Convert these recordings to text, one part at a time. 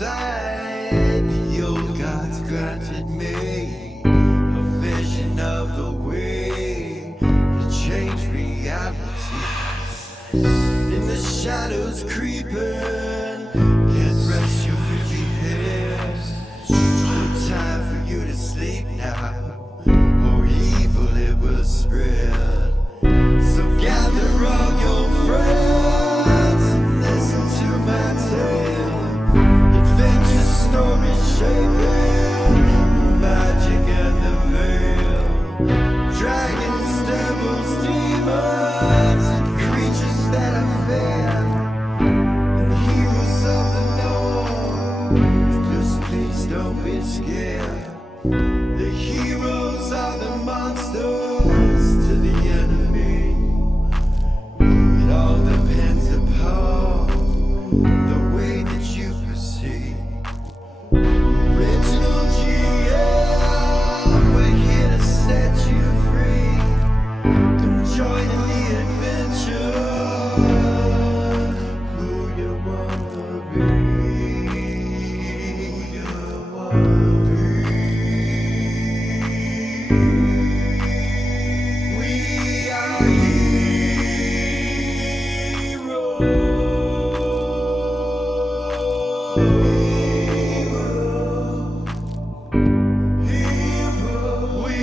inside. The old gods granted me a vision of the way to change reality. In the shadows creeping, can't rest your weary head. No time for you to sleep now, or evil it will spread. So gather all your friends and listen to my tale. Adventure story shaping magic and the veil. Dragons, devils, demons, and creatures that I fear, and heroes of the north. Just please don't be scared. The heroes are the monsters to the enemy. It all depends upon the way that you proceed. Original GM, we're here to set you free. Come join in the adventure. Who you wanna be? Who you wanna be? We are heroes.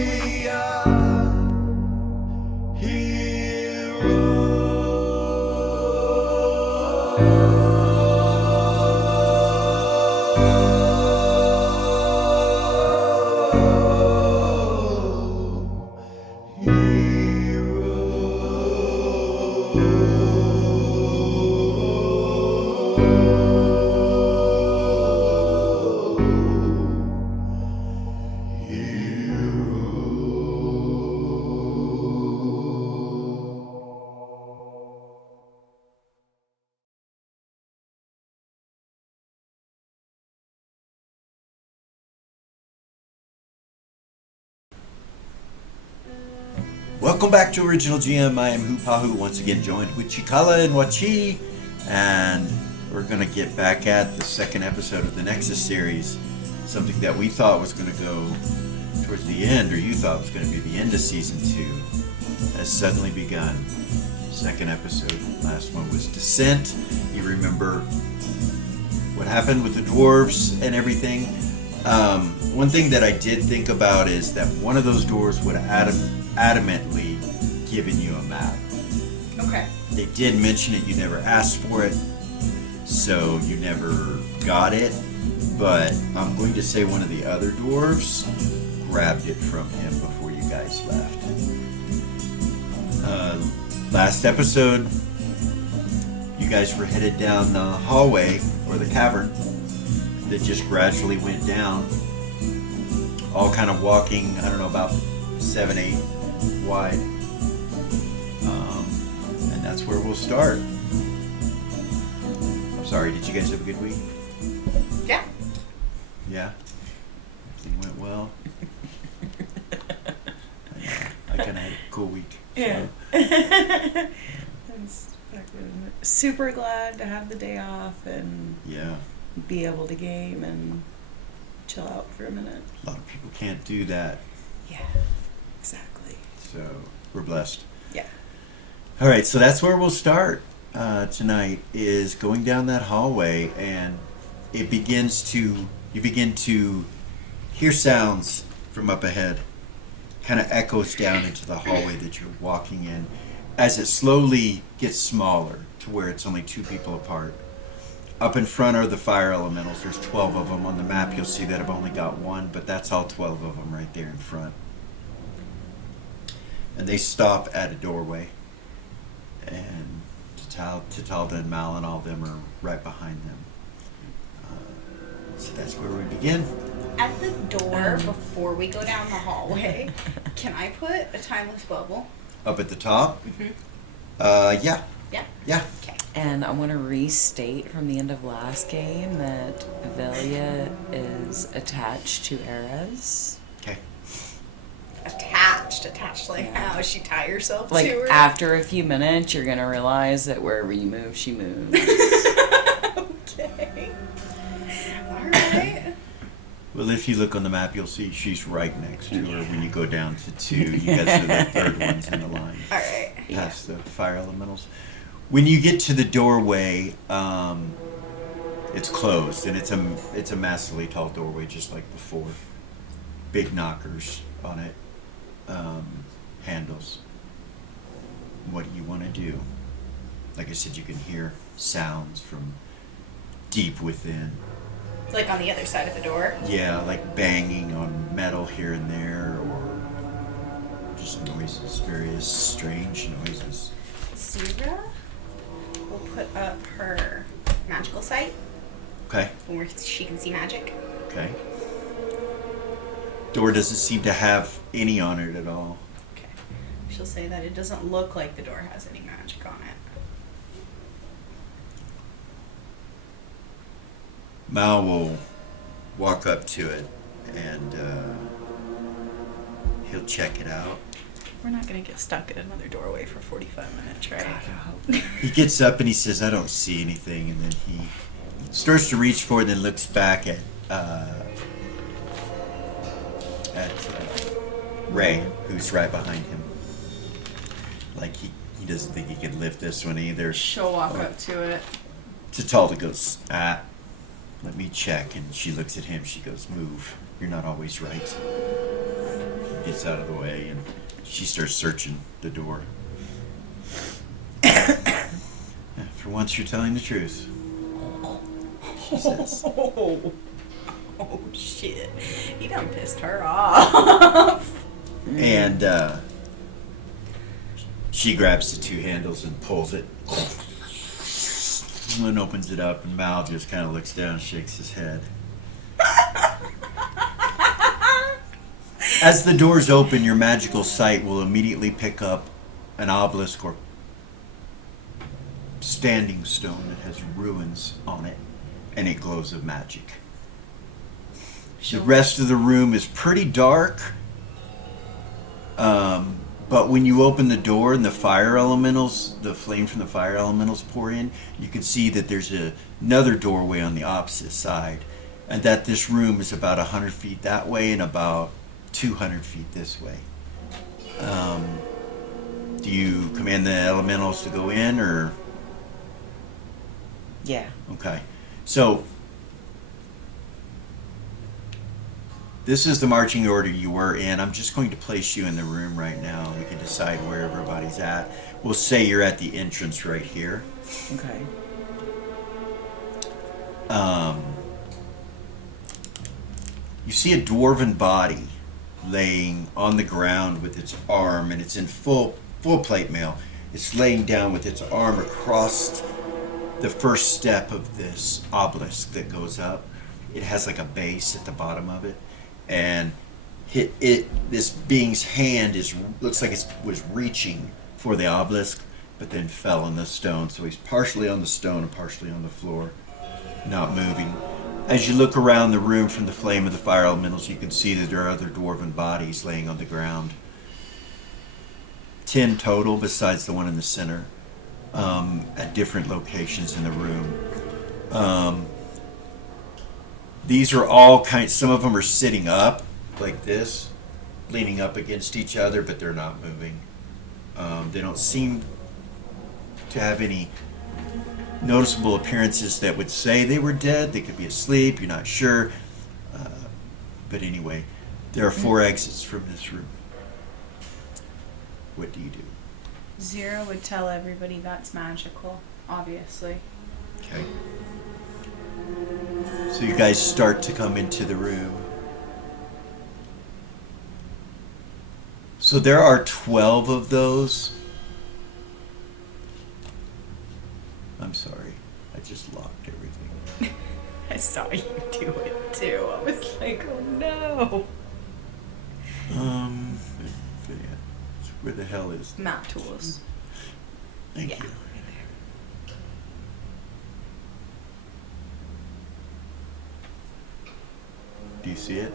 We are Welcome back to Original GM. I am Hupahu, once again joined with Cikala and Wachi, and we're going to get back at the second episode of the Nexxus series. Something that we thought was going to go towards the end, or you thought was going to be the end of Season 2, has suddenly begun. Second episode, last one was Descent. You remember what happened with the dwarves and everything. One thing that I did think about is that one of those dwarves would have adamantly given you a map. Okay. They did mention it, you never asked for it, so you never got it, but I'm going to say one of the other dwarves grabbed it from him before you guys left. Last episode, you guys were headed down the hallway, or the cavern, that just gradually went down, all kind of walking, I don't know, about 7-8 wide, and that's where we'll start. I'm sorry, did you guys have a good week? Yeah. Yeah? Everything went well? I kind of had a cool week. Yeah. Super glad to have the day off and Yeah. be able to game and chill out for a minute. A lot of people can't do that, Yeah, exactly. so we're blessed. Yeah. All right, so that's where we'll start tonight, is going down that hallway, and you begin to hear sounds from up ahead, kind of echoes down into the hallway that you're walking in, as it slowly gets smaller to where it's only 2 people apart. Up in front are the fire elementals. There's 12 of them. On the map you'll see that I've only got 1, but that's all 12 of them right there in front. And they stop at a doorway, and Tatalda and Mal and all of them are right behind them. So that's where we begin. At the door, before we go down the hallway, can I put a timeless bubble? Up at the top? Mm-hmm. Yeah. Yeah? Yeah. Okay. And I want to restate from the end of last game that Velia is attached to Erez. Okay. Attached like how? She tie herself Like, to her? after a few minutes, you're going to realize that wherever you move, she moves. Okay. Well, if you look on the map, you'll see she's right next to her when you go down to 2. You guys are the third ones in the line. All right. Past the fire elementals. When you get to the doorway, it's closed, and it's a massively tall doorway, just like before. Big knockers on it, handles. What do you want to do? Like I said, you can hear sounds from deep within. Like on the other side of the door. Yeah, like banging on metal here and there, or just noises, various strange noises. Zira will put up her magical sight Okay, where she can see magic. okay. Door doesn't seem to have any on it at all. Okay. She'll say that it doesn't look like the door has any magic on it. Mal will walk up to it and he'll check it out. We're not gonna get stuck at another doorway for 45 minutes, right? He gets up and he says, "I don't see anything," and then he starts to reach for it and then looks back at Ray, who's right behind him. Like he doesn't think he can lift this one either. She'll walk up to it. Tatalda goes, let me check. And she looks at him. She goes, "Move. You're not always right." He gets out of the way and she starts searching the door. For once, you're telling the truth, she says. Oh shit. You done pissed her off. And she grabs the 2 handles and pulls it. And then opens it up, and Mal just kind of looks down and shakes his head. As the doors open, your magical sight will immediately pick up an obelisk or standing stone that has ruins on it, and it glows of magic. The rest of the room is pretty dark, but when you open the door and the fire elementals, the flame from the fire elementals pour in, you can see that there's another doorway on the opposite side, and that this room is about 100 feet that way and about 200 feet this way. Do you command the elementals to go in, or? Yeah. Okay. So, this is the marching order you were in. I'm just going to place you in the room right now. We can decide where everybody's at. We'll say you're at the entrance right here. Okay. You see a dwarven body laying on the ground with its arm, and it's in full plate mail. It's laying down with its arm across the first step of this obelisk that goes up. It has like a base at the bottom of it, and this being's hand looks like it was reaching for the obelisk, but then fell on the stone. So he's partially on the stone and partially on the floor, not moving. As you look around the room from the flame of the fire elementals, you can see that there are other dwarven bodies laying on the ground. 10 total, besides the one in the center, at different locations in the room. These are all some of them are sitting up like this, leaning up against each other, but they're not moving. They don't seem to have any noticeable appearances that would say they were dead. They could be asleep, you're not sure. But anyway, there are 4 exits from this room. What do you do? Zira would tell everybody that's magical, obviously. Okay. So you guys start to come into the room. So there are 12 of those. I'm sorry, I just locked everything. I saw you do it too. I was like, oh no. Where the hell is that? Map tools. Thank Yeah. you. Do you see it?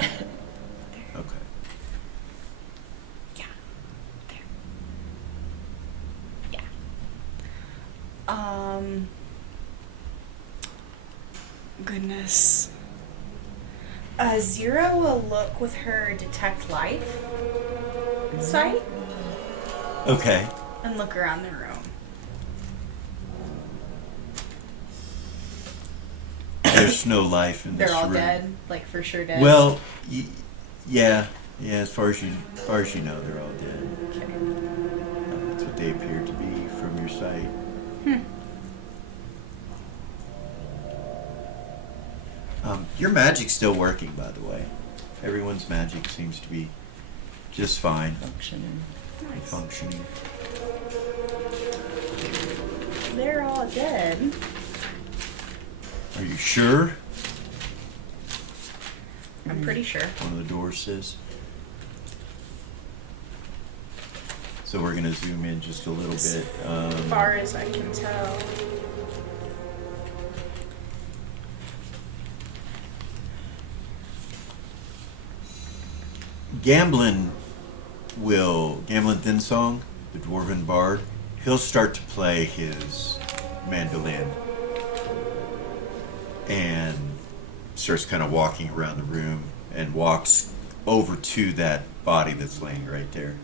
Okay. Yeah. There. Yeah. Goodness. Zero will look with her detect life sight Okay. and look around the room. There's no life in this They're all room. dead, like for sure dead. Well, yeah. As far as you know, they're all dead. Okay. That's what they appear to be from your sight. Your magic's still working, by the way. Everyone's magic seems to be just fine Functioning. and Nice. functioning. They're all dead. Are you sure? I'm pretty sure. One of the doors says. So we're gonna zoom in just a little bit. As far as I can tell. Gamblin Thin Song, the Dwarven Bard, he'll start to play his mandolin and starts kind of walking around the room and walks over to that body that's laying right there.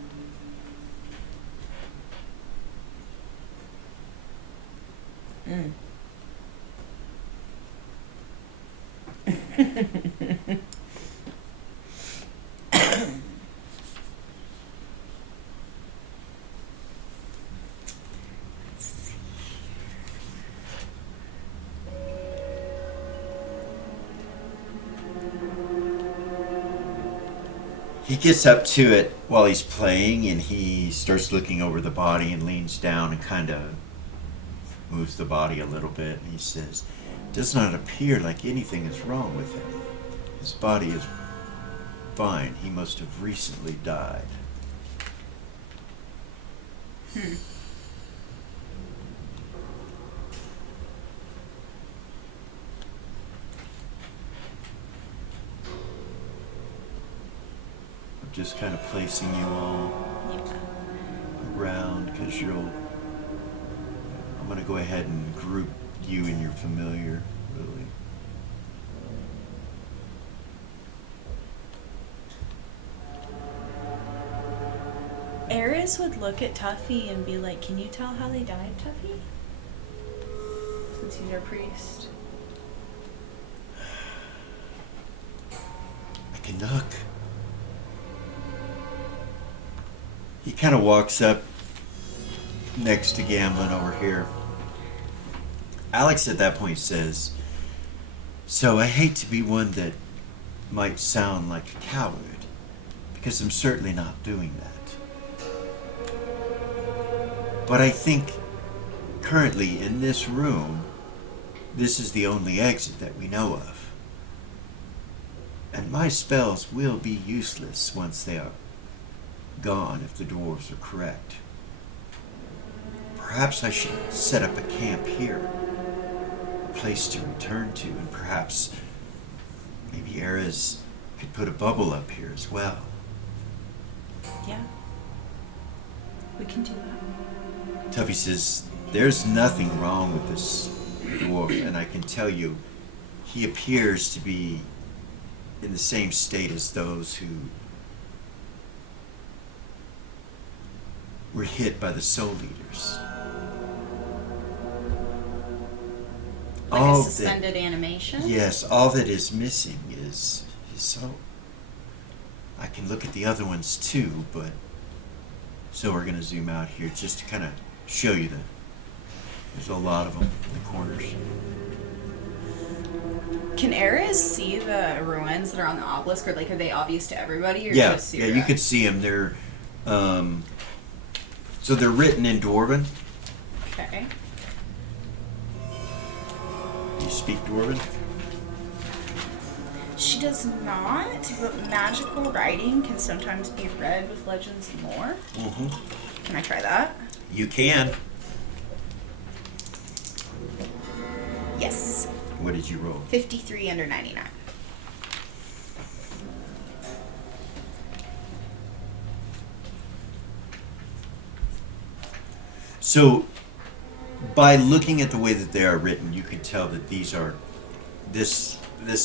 Mm. He gets up to it while he's playing and he starts looking over the body and leans down and kind of moves the body a little bit. And he says, "It does not appear like anything is wrong with him. His body is fine. He must have recently died." I'm just kind of placing you all around because I'm going to go ahead and group you and your familiar, really. Eris would look at Tuffy and be like, "Can you tell how they died, Tuffy?" Since he's our priest. I can knock. He kind of walks up next to Gamblin over here. Alex at that point says, "So I hate to be one that might sound like a coward, because I'm certainly not doing that. But I think currently in this room, this is the only exit that we know of. And my spells will be useless once they are gone if the dwarves are correct. Perhaps I should set up a camp here, a place to return to, and perhaps maybe Eras could put a bubble up here as well." Yeah. We can do that. Tuffy says, "There's nothing wrong with this dwarf, and I can tell you, he appears to be in the same state as those who were hit by the soul eaters. Like All a suspended animation? Yes, all that is missing is his soul. I can look at the other ones too, but so we're going to zoom out here just to kind of show you that there's a lot of them in the corners." Can Eris see the ruins that are on the obelisk, or like are they obvious to everybody, or Yeah, just yeah, Sierra? you could see them. They're so they're written in Dwarven. Okay. You speak Dwarven? She does not, but magical writing can sometimes be read with legends and lore. Mm-hmm. Can I try that? You can. Yes. What did you roll? 53 under 99. So, by looking at the way that they are written, you can tell that these are this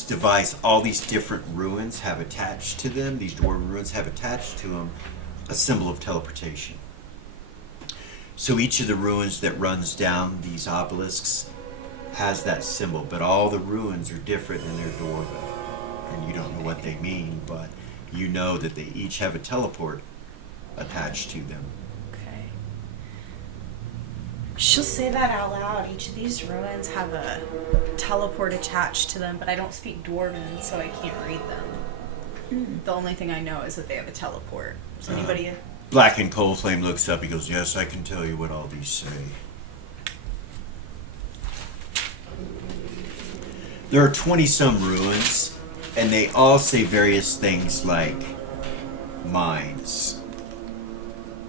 device, all these different ruins have attached to them. These dwarven ruins have attached to them a symbol of teleportation. So each of the ruins that runs down these obelisks has that symbol, but all the ruins are different in their dwarven, and you don't know what they mean, but you know that they each have a teleport attached to them. Okay. She'll say that out loud. Each of these ruins have a teleport attached to them, but I don't speak Dwarven, so I can't read them. The only thing I know is that they have a teleport. Does anybody... Black and Coldflame looks up. He goes, "Yes, I can tell you what all these say." There are 20-some ruins, and they all say various things like mines,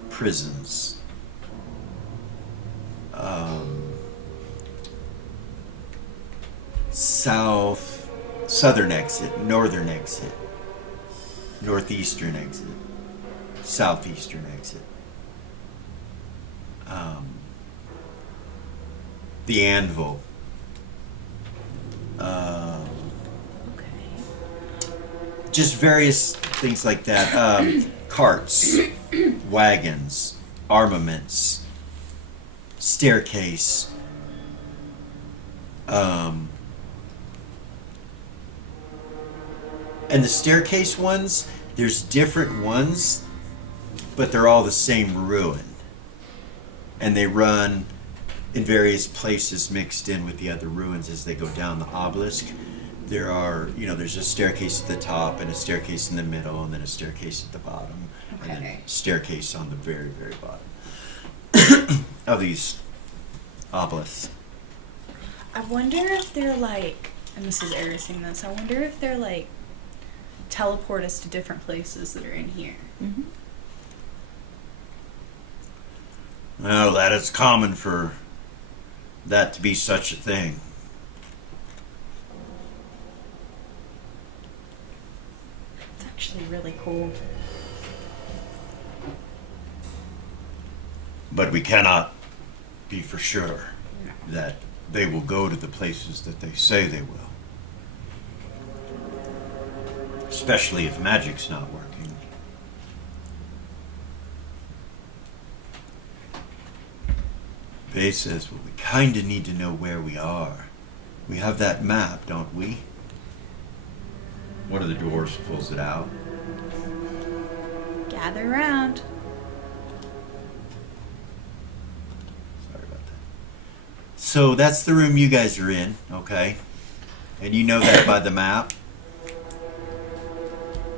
prisons, southern exit, northern exit, northeastern exit, southeastern exit. The anvil. Okay. Just various things like that. Carts, wagons, armaments, staircase. And the staircase ones, there's different ones, but they're all the same ruin. And they run in various places mixed in with the other ruins as they go down the obelisk. There are, there's a staircase at the top and a staircase in the middle and then a staircase at the bottom. And then Okay. a staircase on the very, very bottom of these obelisks. I wonder if they're like, and this is erasing this, I wonder if they're like teleport us to different places that are in here. Mm-hmm. Well, that is common for that to be such a thing. It's actually really cool. But we cannot be for sure that they will go to the places that they say they will. Especially if magic's not working. Faye says, well, we kind of need to know where we are. We have that map, don't we? One of the dwarves pulls it out. Gather around. Sorry about that. So that's the room you guys are in, okay? And you know that by the map.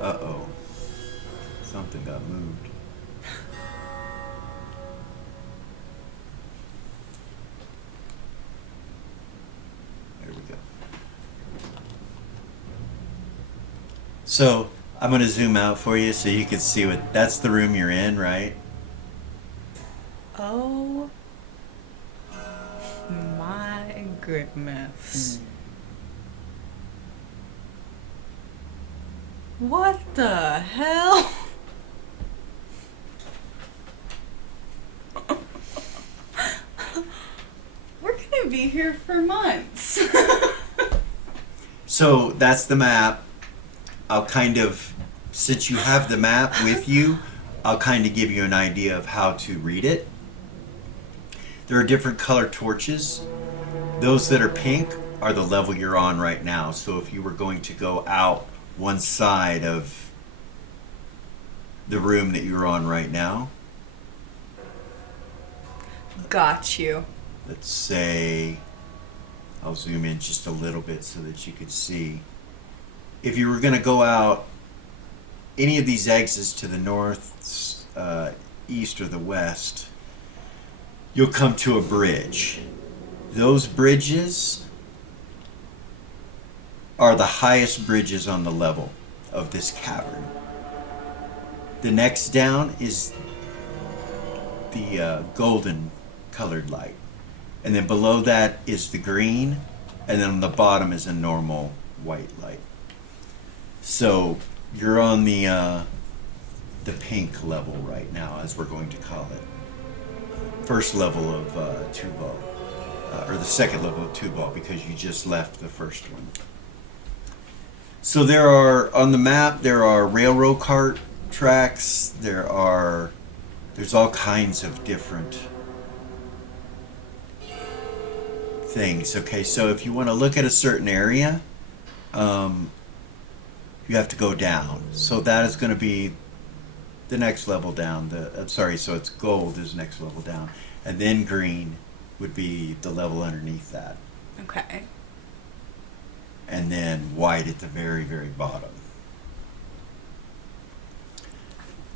Uh-oh. Something got moved. There we go. So I'm going to zoom out for you so you can see what... That's the room you're in, right? Oh my goodness. What the hell? We're gonna be here for months. So that's the map. I'll kind of, since you have the map with you, I'll kind of give you an idea of how to read it. There are different color torches. Those that are pink are the level you're on right now. So if you were going to go out one side of the room that you're on right now, Got you. let's say, I'll zoom in just a little bit so that you could see. If you were going to go out any of these exits to the north, east, or the west, you'll come to a bridge. Those bridges are the highest bridges on the level of this cavern. The next down is the golden colored light. And then below that is the green, and then on the bottom is a normal white light. So you're on the pink level right now, as we're going to call it. First level of Tuvo. or the second level of tube hall, because you just left the first one. So there are, on the map, there are railroad cart tracks, there's all kinds of different things. Okay, so if you want to look at a certain area, you have to go down. So that is going to be the next level down. So it's gold is next level down, and then green would be the level underneath that, Okay. and then white at the very, very bottom.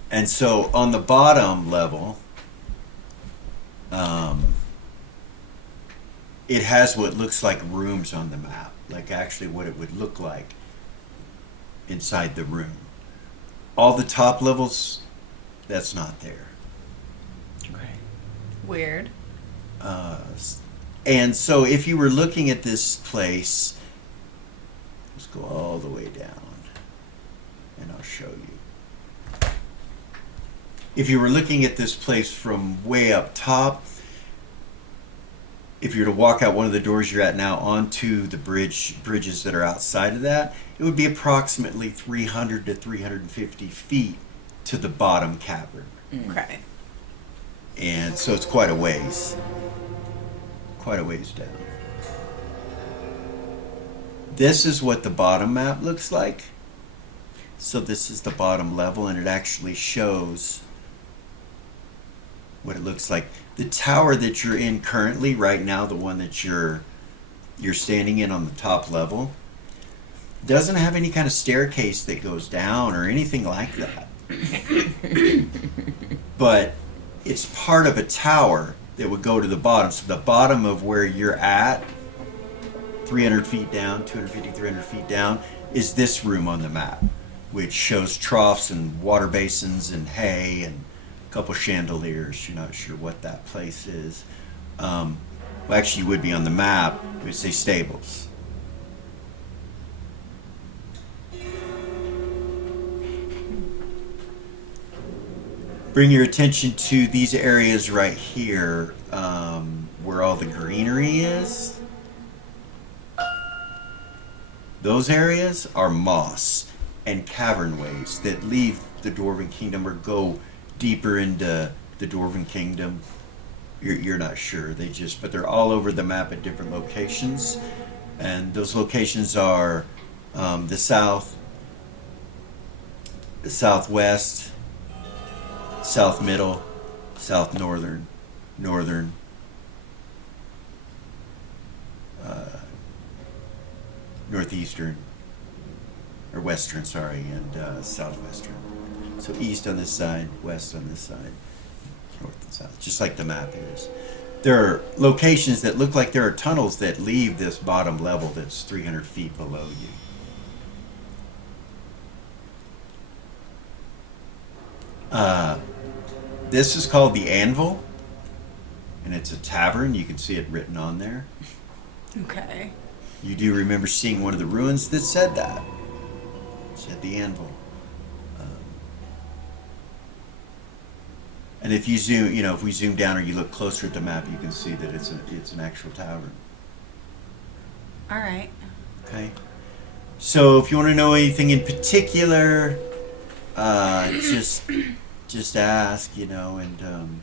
And so on the bottom level, it has what looks like rooms on the map, like actually what it would look like inside the room. All the top levels, that's not there. Okay. Weird. And so if you were looking at this place, let's go all the way down and I'll show you. If you were looking at this place from way up top, if you were to walk out one of the doors you're at now onto the bridges that are outside of that, it would be approximately 300 to 350 feet to the bottom cavern. Okay. And so it's quite a ways down. This is what the bottom map looks like. So this is the bottom level, and it actually shows what it looks like. The tower that you're in currently, right now, the one that you're standing in on the top level, doesn't have any kind of staircase that goes down or anything like that. But it's part of a tower that would go to the bottom. So the bottom of where you're at, 300 feet down, 250, 300 feet down, is this room on the map, which shows troughs and water basins and hay and a couple chandeliers. You're not sure what that place is. Well, actually, you would be on the map. It would say stables. Bring your attention to these areas right here, where all the greenery is. Those areas are moss and cavernways that leave the Dwarven Kingdom or go deeper into the Dwarven Kingdom. You're not sure. But they're all over the map at different locations. And those locations are the south, the southwest, south middle, south northern, northern, northeastern, or western, sorry, and southwestern. So east on this side, west on this side, north and south, just like the map is. There are locations that look like there are tunnels that leave this bottom level that's 300 feet below you. This is called the Anvil, and it's a tavern. You can see it written on there. Okay. You do remember seeing one of the ruins that said that. It said the Anvil. And if you zoom, if we zoom down or you look closer at the map, you can see that it's an actual tavern. All right. Okay. So if you want to know anything in particular, just ask, and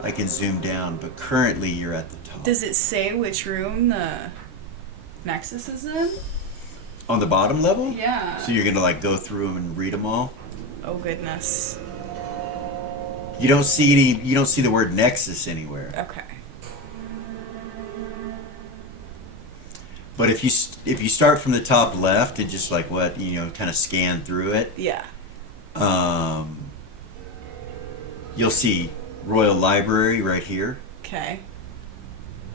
I can zoom down. But currently, you're at the top. Does it say which room the Nexxus is in? On the bottom level? Yeah. So you're gonna go through them and read them all. Oh goodness. You don't see the word Nexus anywhere. Okay. But if you start from the top left and just kind of scan through it, Yeah. You'll see Royal Library right here, Okay.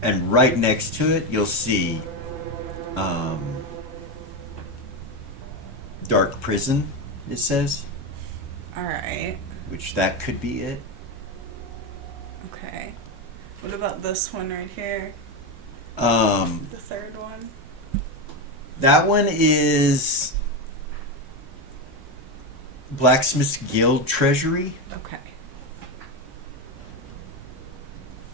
and right next to it you'll see Dark Prison. It says, All right. which that could be it. Okay. What about this one right here? The third one? That one is Blacksmith's Guild Treasury. Okay.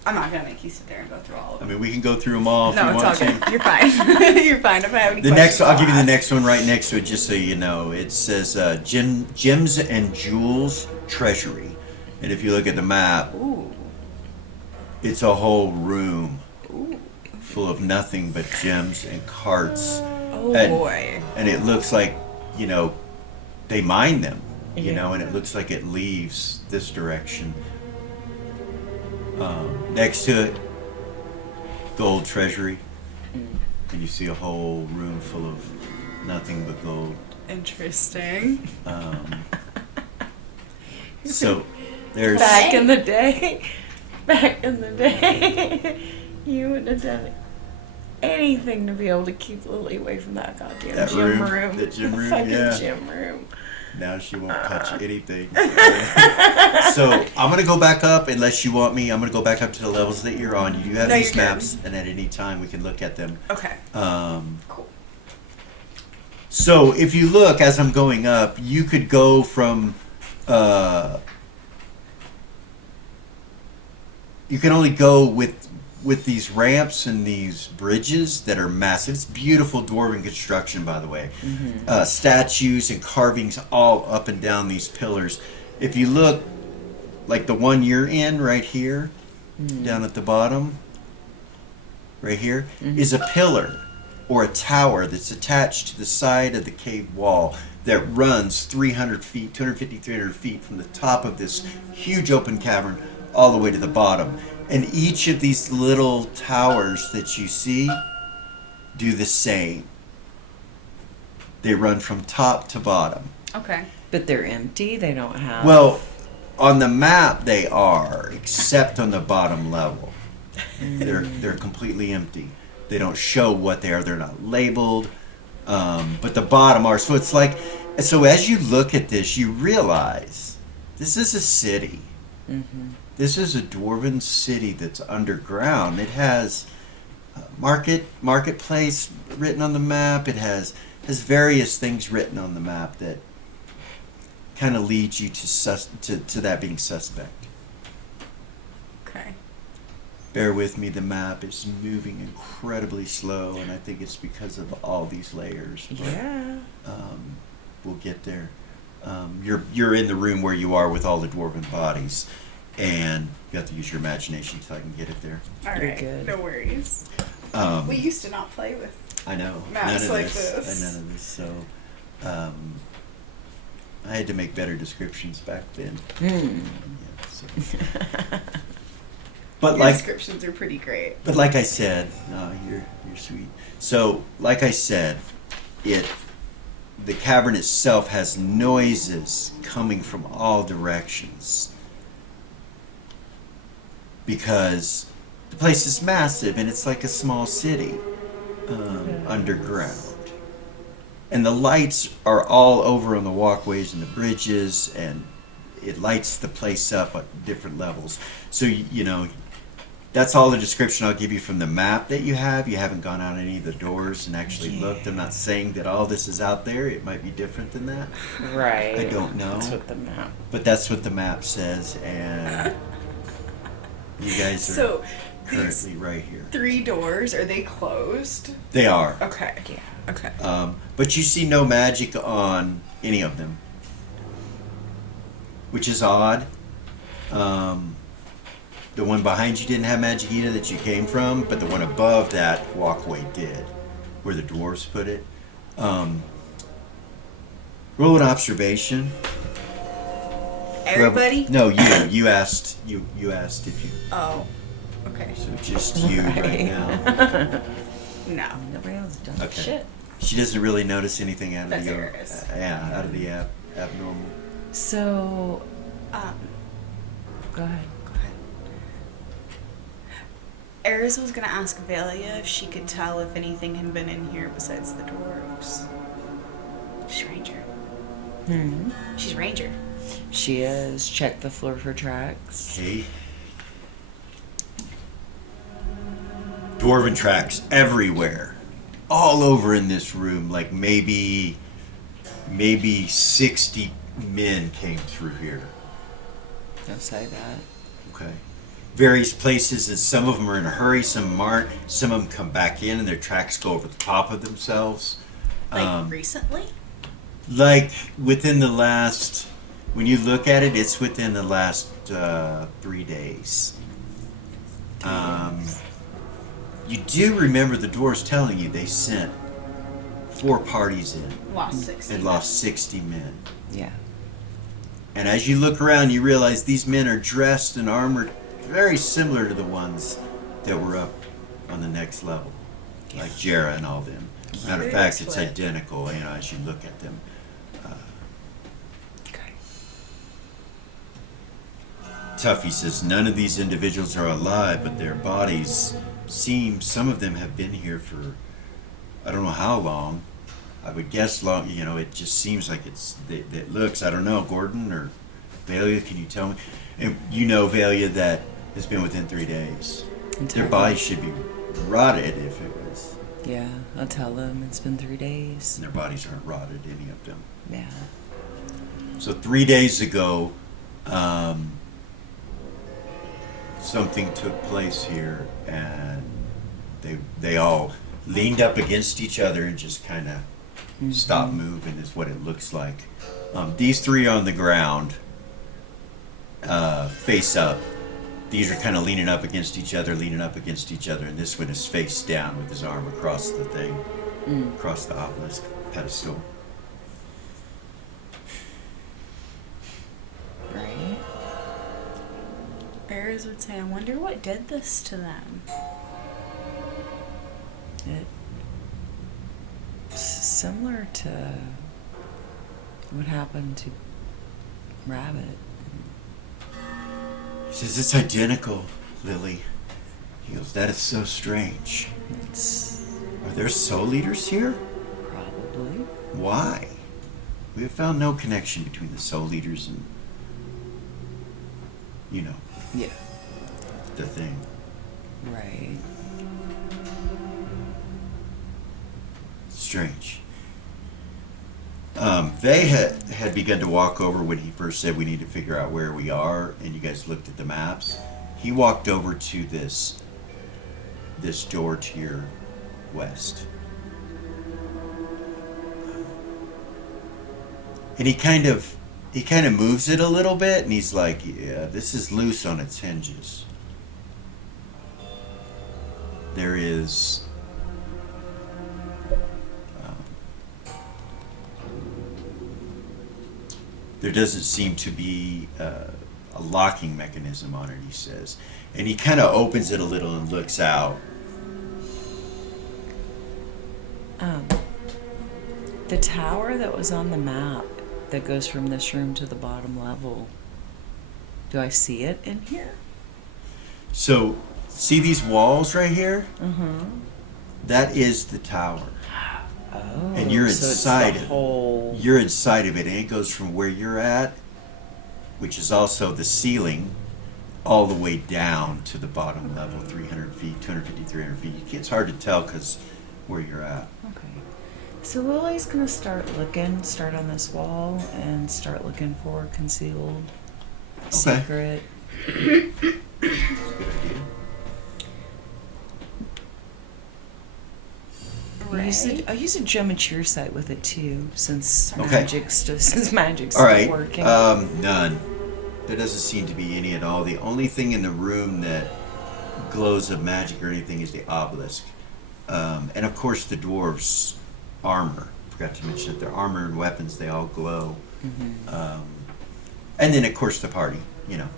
I'm not gonna make you sit there and go through all of I them. mean, we can go through them all if No, you it's all want to. good. You're fine. You're fine. If I have any The next, questions, I'll give you the ask. next one right next to it, just so you know. It says Gems and Jewels Treasury, and if you look at the map, Ooh. it's a whole room Ooh. full of nothing but gems and carts, Oh And- boy. and it looks like, you know, they mine them, you Yeah. know, and it looks like it leaves this direction. Next to it, Gold Treasury, and you see a whole room full of nothing but gold. Interesting. So there's Back in the day, you would have done anything to be able to keep Lily away from that goddamn That gym room, room. the gym room, fucking yeah. gym room. now she won't touch anything. So I'm gonna go back up unless you want me. I'm gonna go back up to the levels that you're on. You do have No, these you're good. maps, and at any time we can look at them. Okay. Cool. So if you look as I'm going up, you could go from you can only go with these ramps and these bridges that are massive. It's beautiful dwarven construction, by the way. Statues and carvings all up and down these pillars. If you look, like the one you're in right here, down at the bottom, right here, is a pillar or a tower that's attached to the side of the cave wall that runs 300 feet, 250, 300 feet from the top of this huge open cavern all the way to the bottom. And each of these little towers that you see do the same. They run from top to bottom. Okay. But they're empty. They don't have. Well, on the map they are, except on the bottom level. They're completely empty. They don't show what they are. They're not labeled. But the bottom are. So it's like, so as you look at this, you realize this is a city. This is a dwarven city that's underground. It has marketplace written on the map. It has various things written on the map that kind of leads you to that being suspect. Okay. Bear with me, the map is moving incredibly slow, and I think it's because of all these layers. But, Yeah. we'll get there. You're in the room where you are with all the dwarven bodies, and you have to use your imagination so I can get it there. All You're right. good. No worries. Um, We used to not play with. I know. Maps none of like this. this. None of this. So, I had to make better descriptions back then. Yeah, so. But Your like, descriptions are pretty great. but like I said, you're sweet. So, like I said, the cavern itself has noises coming from all directions because the place is massive and it's like a small city underground. And the lights are all over on the walkways and the bridges, and it lights the place up at different levels. So, you know, that's all the description I'll give you from the map that you have. You haven't gone out any of the doors and actually looked. I'm not saying that all this is out there. It might be different than that. Right. I don't know. That's what the map. But that's what the map says, and you guys are So, these currently right here. 3 doors, are they closed? They are. Okay. Yeah. Okay. But you see no magic on any of them, which is odd. The one behind you didn't have magic either that you came from, but the one above that walkway did, where the dwarves put it. Roll an observation. Everybody? No, you. You asked. You asked if you. Oh. Okay. So just you right Right. now. No. Nobody else done Okay. shit. She doesn't really notice anything out of That's the Eris. out of the abnormal. So, Um, go ahead. go ahead. Eris was gonna ask Velia if she could tell if anything had been in here besides the dwarves. She's Ranger. She's Ranger. She is. Check the floor for tracks. Okay. Dwarven tracks everywhere, all over in this room. Like maybe 60 men came through here. Don't say that. Okay. various places, and some of them are in a hurry, some of them aren't. Some of them come back in, and their tracks go over the top of themselves. Like recently? Like within the last, when you look at it, it's within the last 3 days. You do remember the dwarves telling you they sent 4 parties in Lost 60. and lost 60 men. Yeah. And as you look around, you realize these men are dressed and armored very similar to the ones that were up on the next level, like Jera and all them. Matter of fact, it's identical, you know, as you look at them. Okay. Tuffy says none of these individuals are alive, but their bodies seem, some of them have been here for, I don't know how long. I would guess long, you know, it just seems like it looks, I don't know, Gordon or Valia, can you tell me? And you know, Valia, that it's been within 3 days. Their bodies should be rotted if it was. Yeah, I'll tell them it's been 3 days. And their bodies aren't rotted, any of them. Yeah. So 3 days ago, something took place here, and they all leaned up against each other and just kind of stopped moving, is what it looks like. These 3 on the ground, face up. These are kind of leaning up against each other, and this one is face down with his arm across the thing, across the obelisk pedestal. Right? Bears would say, I wonder what did this to them. It's similar to what happened to Rabbit. He says, it's identical, Lily. He goes, that is so strange. It's Are there soul eaters here? probably. Why? We have found no connection between the soul eaters and, you know, Yeah. the thing. Right. Strange. They had begun to walk over when he first said we need to figure out where we are, and you guys looked at the maps. He walked over to this door to your west. And he kind of moves it a little bit, and he's like, yeah, this is loose on its hinges. There is there doesn't seem to be a locking mechanism on it, he says. And he kind of opens it a little and looks out. The tower that was on the map that goes from this room to the bottom level, do I see it in here? So, see these walls right here? Mm-hmm. That is the tower. Oh, And you're so inside it's it. the whole... You're inside of it, and it goes from where you're at, which is also the ceiling, all the way down to the bottom level, 300 feet, 250, 300 feet. It's hard to tell because where you're at. Okay. So Lily's gonna start on this wall and start looking for concealed, secret. Good idea. I use a gem and cheer sight with it too, since Okay. magic's All right. still working. None. There doesn't seem to be any at all. The only thing in the room that glows of magic or anything is the obelisk. And of course the dwarves' armor. Forgot to mention that their armor and weapons, they all glow. And then of course the party, you know.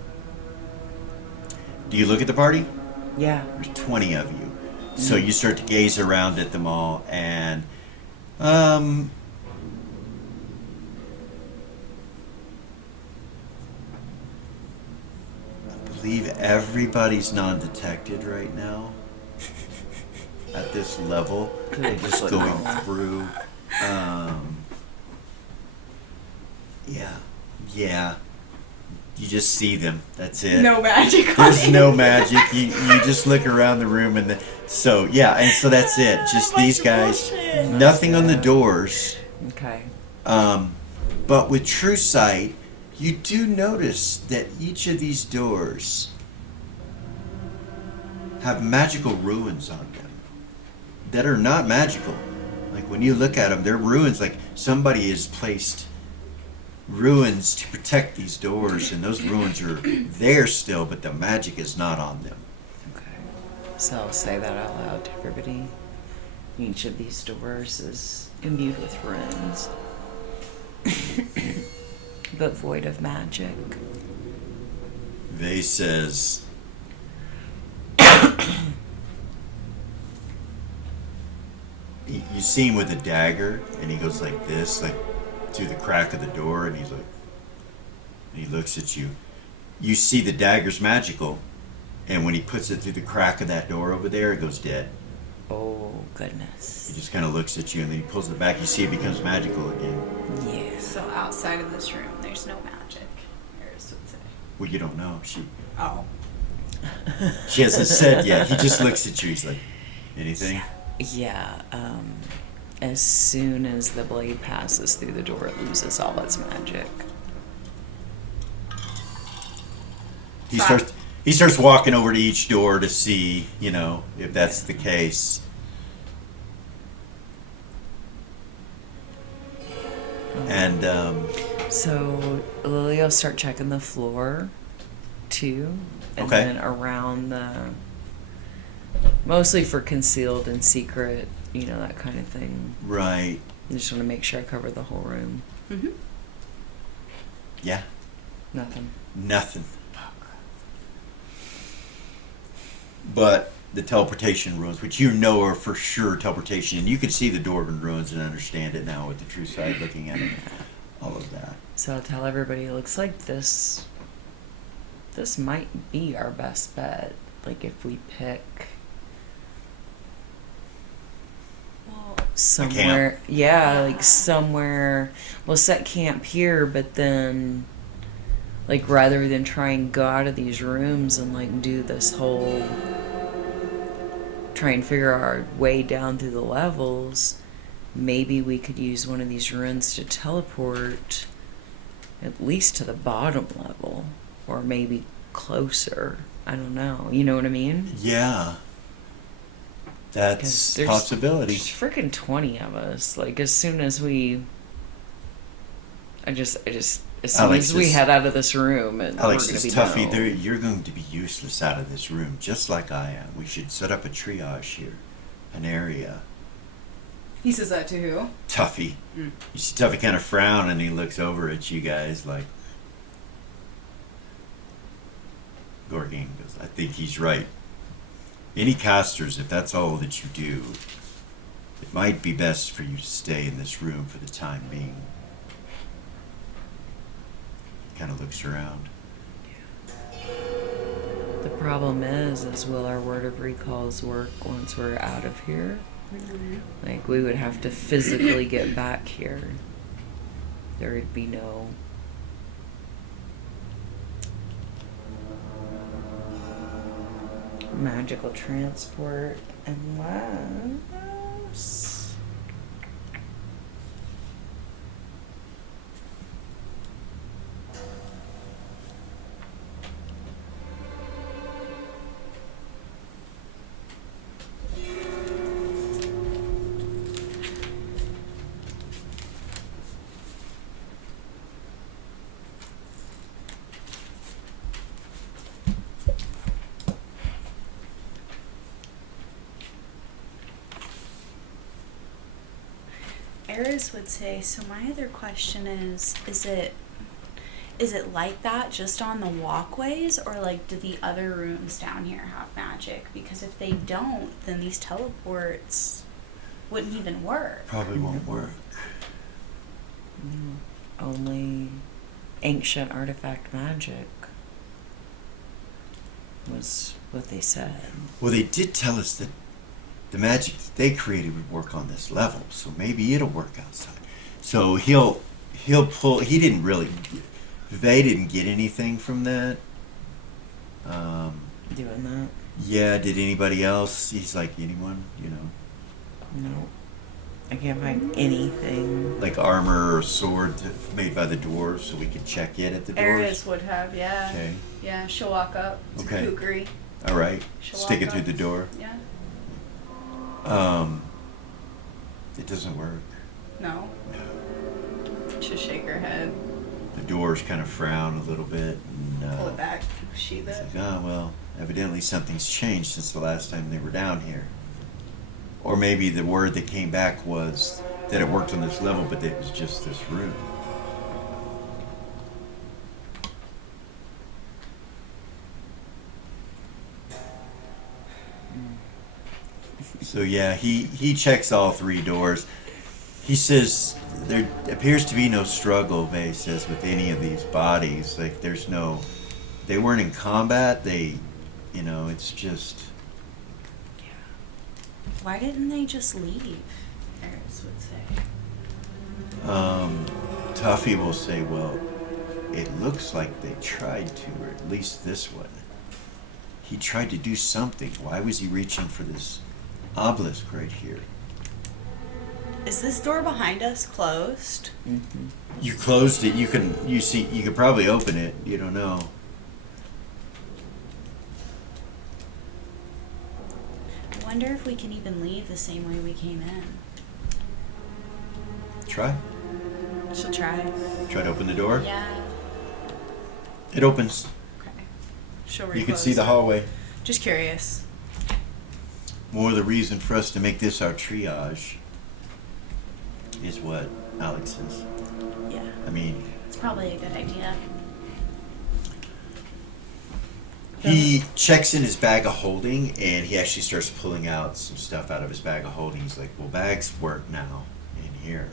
Do you look at the party? Yeah. There's 20 of you. So you start to gaze around at them all, and I believe everybody's non-detected right now at this level. They're Just going through. Yeah. You just see them. That's it. No magic on There's it. no magic. You just look around the room, and so that's it. Just these guys. Nothing on the doors. Okay. But with true sight, you do notice that each of these doors have magical ruins on them that are not magical. Like when you look at them, they're ruins. Like somebody has placed ruins to protect these doors, and those ruins are there still, but the magic is not on them. Okay. So I'll say that out loud to everybody. Each of these doors is imbued with runes, but void of magic. Vay says, you see him with a dagger, and he goes like this, like through the crack of the door, and he's like, and he looks at you. You see the dagger's magical, and when he puts it through the crack of that door over there, it goes dead. Oh, goodness. He just kind of looks at you, and then he pulls it back. You see it becomes magical again. Yeah. So outside of this room, there's no magic. Eris would say. Well, you don't know. Oh. She hasn't said yet. He just looks at you. He's like, anything? Yeah, as soon as the blade passes through the door, it loses all its magic. He starts walking over to each door to see, if that's the case. And So Lily will start checking the floor, too, and Okay. then around mostly for concealed and secret, that kind of thing. right, I just want to make sure I cover the whole room. Mm-hmm. yeah, Nothing. nothing. But the teleportation ruins, which are for sure teleportation, and you can see the Dwarven ruins and understand it now with the true sight looking at it, all of that. So I'll tell everybody, it looks like this might be our best bet. Like if we pick Well, somewhere, like somewhere, we'll set camp here, but then like rather than try and go out of these rooms and like do this whole try and figure our way down through the levels, maybe we could use one of these ruins to teleport at least to the bottom level, or maybe closer. I don't know. You know what I mean? Yeah, 'Cause that's a possibility. There's freaking 20 of us. Like as soon as we, as soon Alex as we is- head out of this room, and Alex we're is gonna Tuffy. be You're going to be useless out of this room, just like I am. We should set up a triage here, an area. he says that to who? Tuffy. Mm. You see Tuffy kind of frown, and he looks over at you guys like. Gorgane goes, I think he's right. Any casters, if that's all that you do, it might be best for you to stay in this room for the time being. Kind of looks around. The problem is will our word of recalls work once we're out of here? Like we would have to physically get back here. There would be no magical transport unless Eris would say, so my other question is it like that just on the walkways, or like do the other rooms down here have magic? Because if they don't, then these teleports wouldn't even work. Probably won't work. only ancient artifact magic was what they said. Well, they did tell us that the magic that they created would work on this level, so maybe it'll work outside. So he'll pull. He didn't really. They didn't get anything from that. Doing that? Yeah. Did anybody else? He's like, anyone? No. I can't find anything. Like armor or sword made by the dwarves, so we could check it at the doors. Eris would have, yeah. Okay. Yeah, she'll walk up to Okay. Kukri. All right. She'll Stick it walk through up. the door. Yeah. It doesn't work. No. She'll shake her head. The doors kind of frown a little bit. And, Pull it back. Sheath it's it. like, oh, well, evidently something's changed since the last time they were down here. Or maybe the word that came back was that it worked on this level, but it was just this room. So yeah, he checks all three doors. He says there appears to be no struggle, Vay says, with any of these bodies. Like there's no, they weren't in combat. They, you know, it's just. Why didn't they just leave? Eris would say. Tuffy will say, well, it looks like they tried to, or at least this one. He tried to do something. Why was he reaching for this obelisk right here? Is this door behind us closed? Mm-hmm. You closed it. You could probably open it. You don't know. I wonder if we can even leave the same way we came in. Try. She'll try. Try to open the door. Yeah. It opens. Okay. She'll You can reclose see the it. hallway. Just curious. More the reason for us to make this our triage is what Alex says. Yeah. I mean, It's probably a good idea. he checks in his bag of holding and he actually starts pulling out some stuff out of his bag of holding. He's like, well, bags work now in here.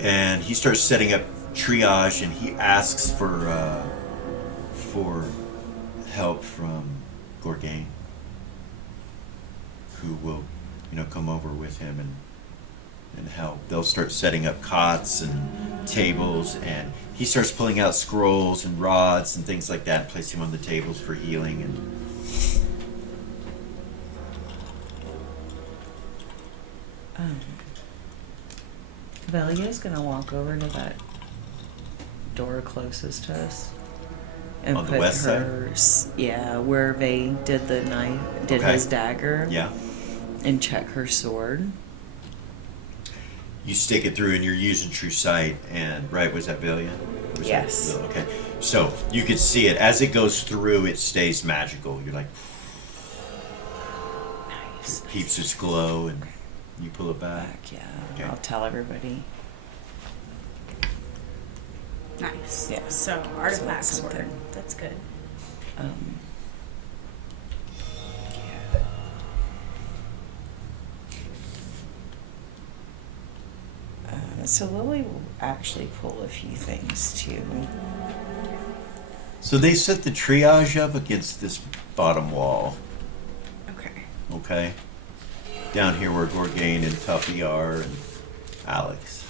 And he starts setting up triage and he asks for help from Gorgain, who will, come over with him and help. They'll start setting up cots and tables, and he starts pulling out scrolls and rods and things like that, placing them on the tables for healing. And Velia's gonna walk over to that door closest to us and On the put west side? yeah, where Vay did the knife, did Okay. his dagger, yeah, and check her sword. you stick it through and you're using true sight. And right, was that Velia? Was that Yes. Velia? Okay, so you can see it as it goes through. It stays magical. You're like, Nice. keeps its glow, and you pull it back. Back, yeah. Okay. I'll tell everybody. Nice. Yeah. So artifact that's sword. something. That's good. Um, so Lily will actually pull a few things too. So they set the triage up against this bottom wall. Okay. Okay, down here where Gorgain and Tuffy are, and Alex.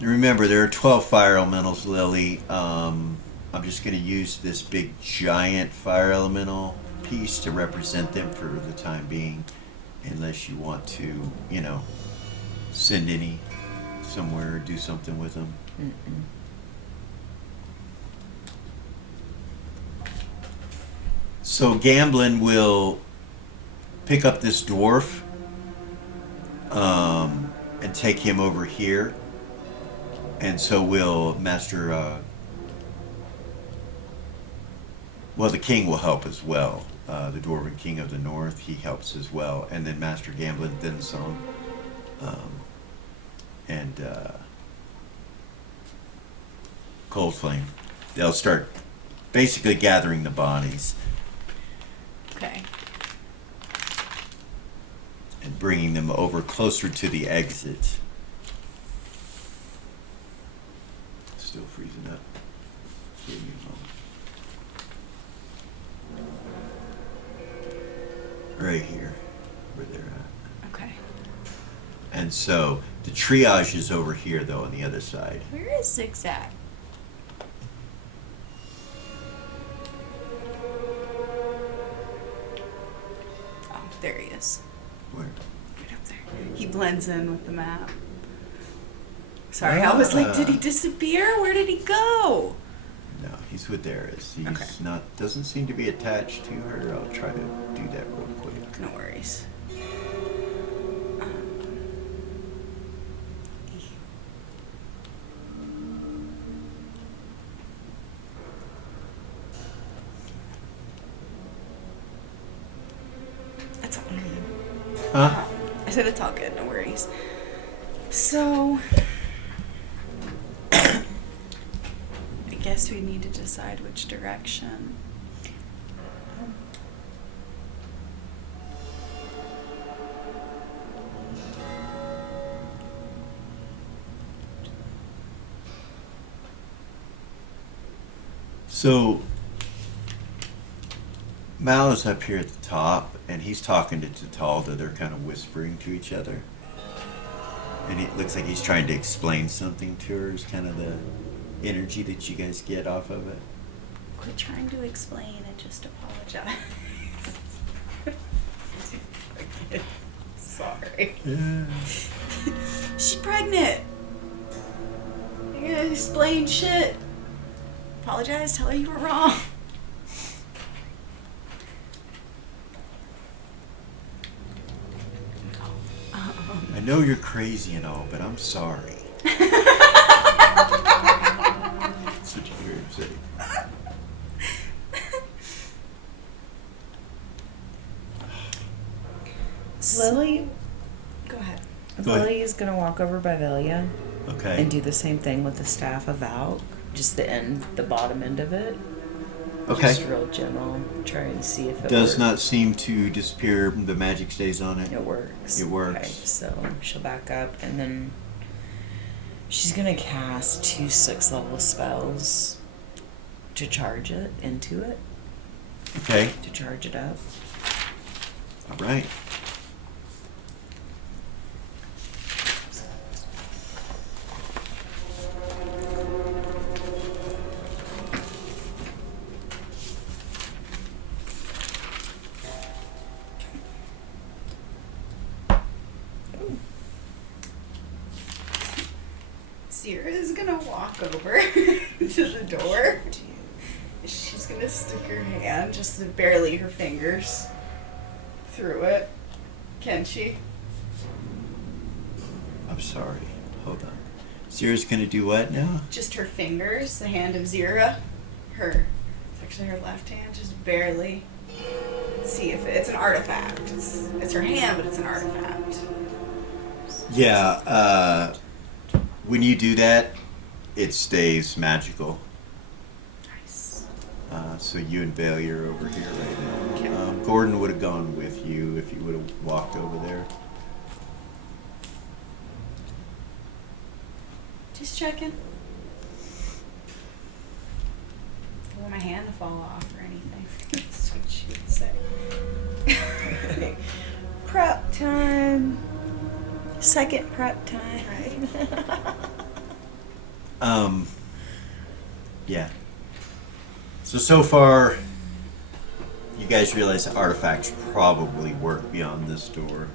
Remember, there are 12 fire elementals, Lily. I'm just going to use this big giant fire elemental piece to represent them for the time being, unless you want to, send any somewhere or do something with them. Mm-mm. So Gamblin will pick up this dwarf and take him over here. And so will Master... the king will help as well. The Dwarven King of the North, he helps as well. And then Master Gamblin, Thinsong, and Coldflame. They'll start basically gathering the bodies Okay. and bringing them over closer to the exit. Still freezing up. Give me a moment. Right here, where they're at. Okay. And so the triage is over here, though, on the other side. Where is Zigzag? Oh, there he is. Where? blends in with the map. Sorry, I was like, did he disappear? Where did he go? No, he's with Eris. He's Okay. doesn't seem to be attached to her. I'll try to do that real quick. No worries. That's all. Huh? I said it's all good, no worries. So, I guess we need to decide which direction. So, Mal is up here at the top, and he's talking to Tatalda. They're kind of whispering to each other. And it looks like he's trying to explain something to her, is kind of the energy that you guys get off of it. Quit trying to explain and just apologize. Sorry. Yeah. She's pregnant. You're gonna explain shit. Apologize, tell her you were wrong. I know you're crazy and all, but I'm sorry. Such a weird city. Lily, Go ahead. Go ahead. Lily is gonna walk over by Velia Okay. and do the same thing with the staff of Valk, just the end, the bottom end of it. Okay. Just real gentle. Try and see if it Does works. not seem to disappear. The magic stays on it. It works. It works. Okay, so she'll back up and then she's gonna cast 2 6th-level spells to charge it into it, Okay. to charge it up. All right. Sierra is gonna walk over to the door. She's gonna stick her hand, just barely her fingers, through it. Can she? I'm sorry. Hold on. Sierra's gonna do what now? Just her fingers, the hand of Zira. It's actually her left hand, just barely. See if it's an artifact. It's her hand, but it's an artifact. Yeah. When you do that, it stays magical. Nice. So you and Bailey are over here right now. Okay. Gordon would have gone with you if you would have walked over there. Just checking. Don't want my hand to fall off or anything. That's what she would say. Prep time. Second prep time. Yeah. So far, you guys realize that artifacts probably work beyond this door.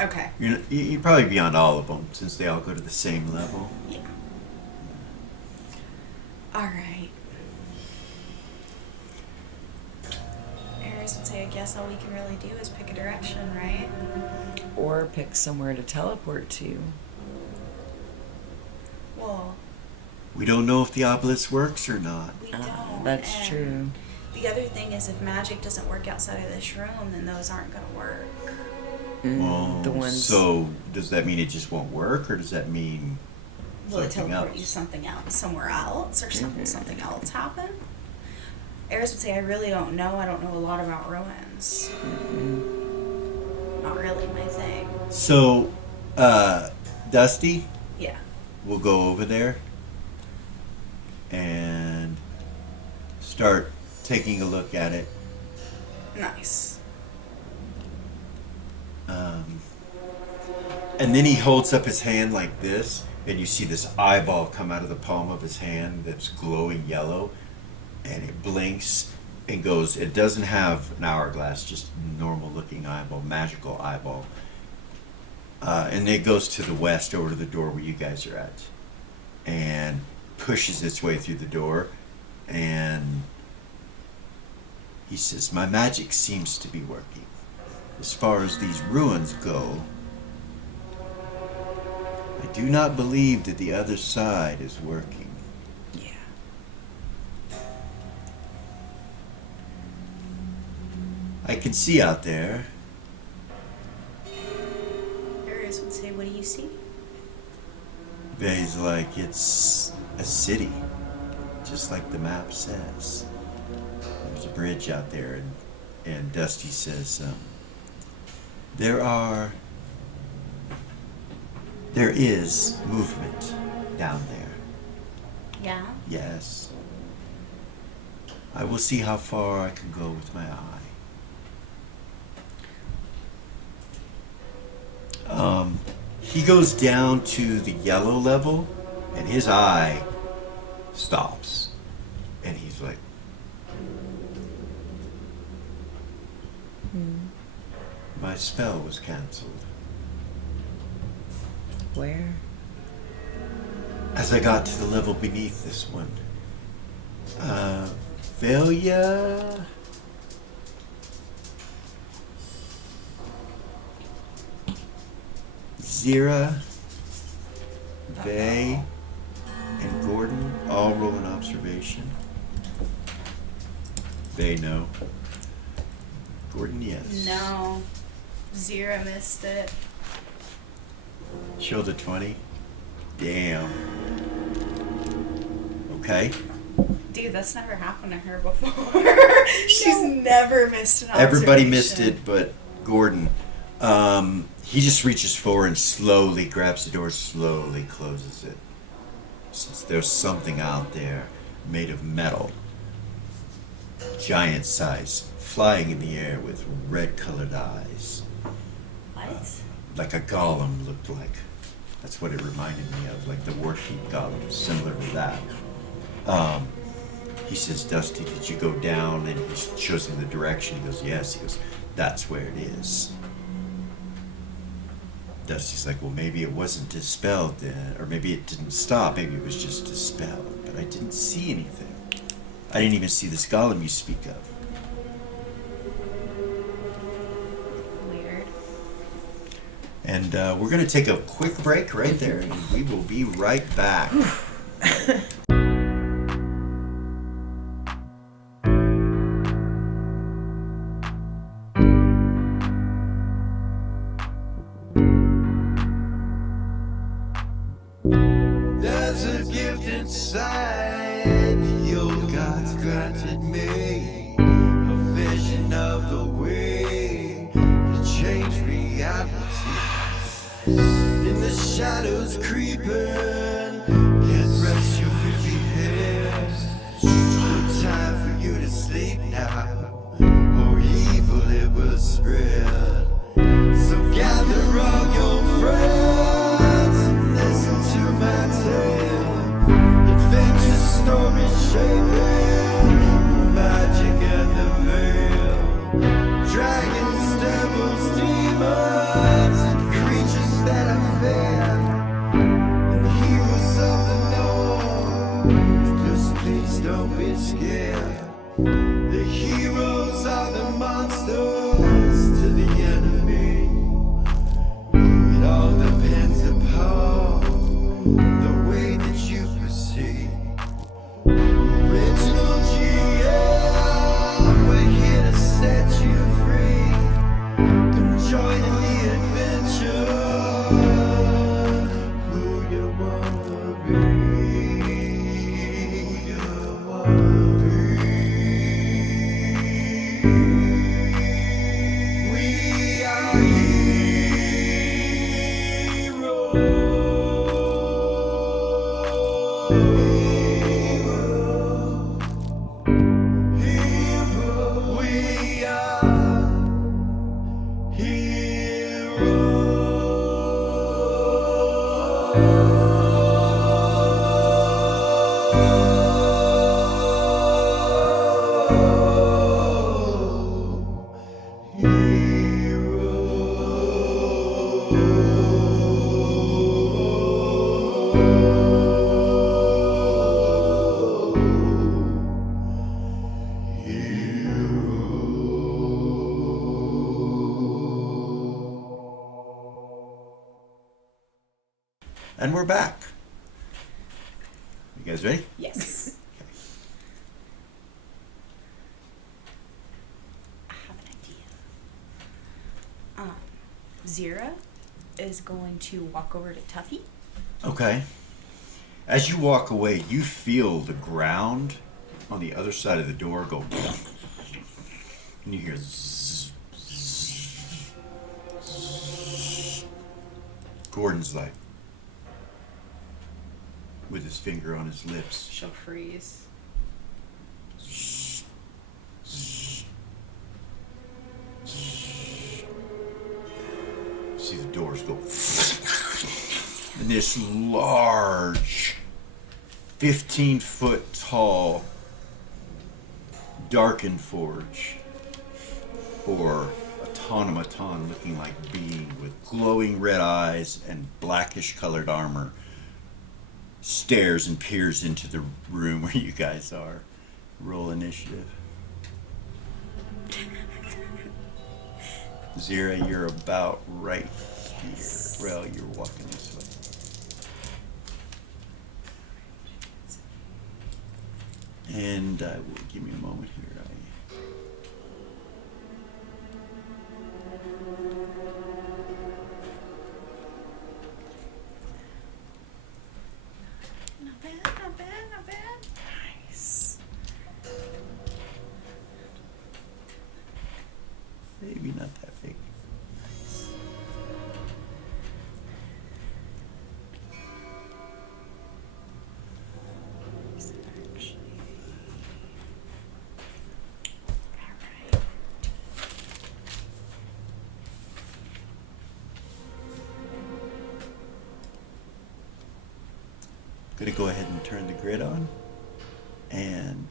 Okay. You probably beyond all of them, since they all go to the same level. Yeah. All right. Aries would say, I guess all we can really do is pick a direction, right? Or pick somewhere to teleport to. Well, We don't know if the obelisk works or not. we don't. That's and true. The other thing is, if magic doesn't work outside of this room, then those aren't going to work. The ones. So does that mean it just won't work, or does that mean Will it something teleport you else? something else, somewhere else, or Mm-hmm. something else happen? Aries would say, I really don't know. I don't know a lot about ruins. Not really my thing. So, Dusty Yeah. will go over there and start taking a look at it. Nice. And then he holds up his hand like this, and you see this eyeball come out of the palm of his hand that's glowing yellow, and it blinks and goes. It doesn't have an hourglass, just normal looking eyeball, magical eyeball. And it goes to the west over to the door where you guys are at. And pushes its way through the door. And he says, my magic seems to be working. As far as these ruins go, I do not believe that the other side is working. Yeah. I can see out there. Darius would say, what do you see? He's like, it's a city, just like the map says. There's a bridge out there, and Dusty says, there is movement down there. Yeah. Yes. I will see how far I can go with my eye. He goes down to the yellow level, and his eye stops. And he's like, my spell was canceled. Where? As I got to the level beneath this one. Velia? Zira, Vay, and Gordon all roll an observation. Vay, no. Gordon, yes. No. Zira missed it. Showed a 20. Damn. Okay. Dude, that's never happened to her before. She's never missed an observation. Everybody missed it, but Gordon. He just reaches forward and slowly grabs the door, slowly closes it. Since there's something out there made of metal, giant size, flying in the air with red-colored eyes. What? Like a golem looked like. That's what it reminded me of, like the Warkeep golem, similar to that. He says, Dusty, did you go down? And he shows him the direction. He goes, yes. He goes, that's where it is. Dusty's like, well, maybe it wasn't dispelled then, or maybe it didn't stop. Maybe it was just dispelled, but I didn't see anything. I didn't even see this golem you speak of. Weird. And we're going to take a quick break right there, and we will be right back. There's a gift inside the old gods granted me, a vision of the way to change reality. In the shadows creeping, get rest your weary head. No time for you to sleep now, or evil it will spread. So gather all your friends and listen to my tale. Adventure story shaping magic and the veil. Dragons, devils, demons, and creatures that I fear, and heroes of the known. Just please don't be scared. The heroes are the monsters to the enemy. It all depends upon the way that you proceed. Original GM, we're here to set you free. Come join in the adventure. Who you wanna be? Who you wanna be? We are heroes. We are heroes. You guys ready? Yes. I have an idea. Zira is going to walk over to Tuffy. Okay. As you walk away, you feel the ground on the other side of the door go, and you hear zzz, zzz, zzz. Gordon's like, with his finger on his lips. She'll freeze. See the doors go, and this large, 15-foot tall, darkened forge, or automaton looking like being with glowing red eyes and blackish colored armor, stares and peers into the room where you guys are. Roll initiative. Zira, you're about right here. Well, you're walking this way. And give me a moment here. Not bad, not bad, not bad. Nice. Maybe not that big. Gonna go ahead and turn the grid on, and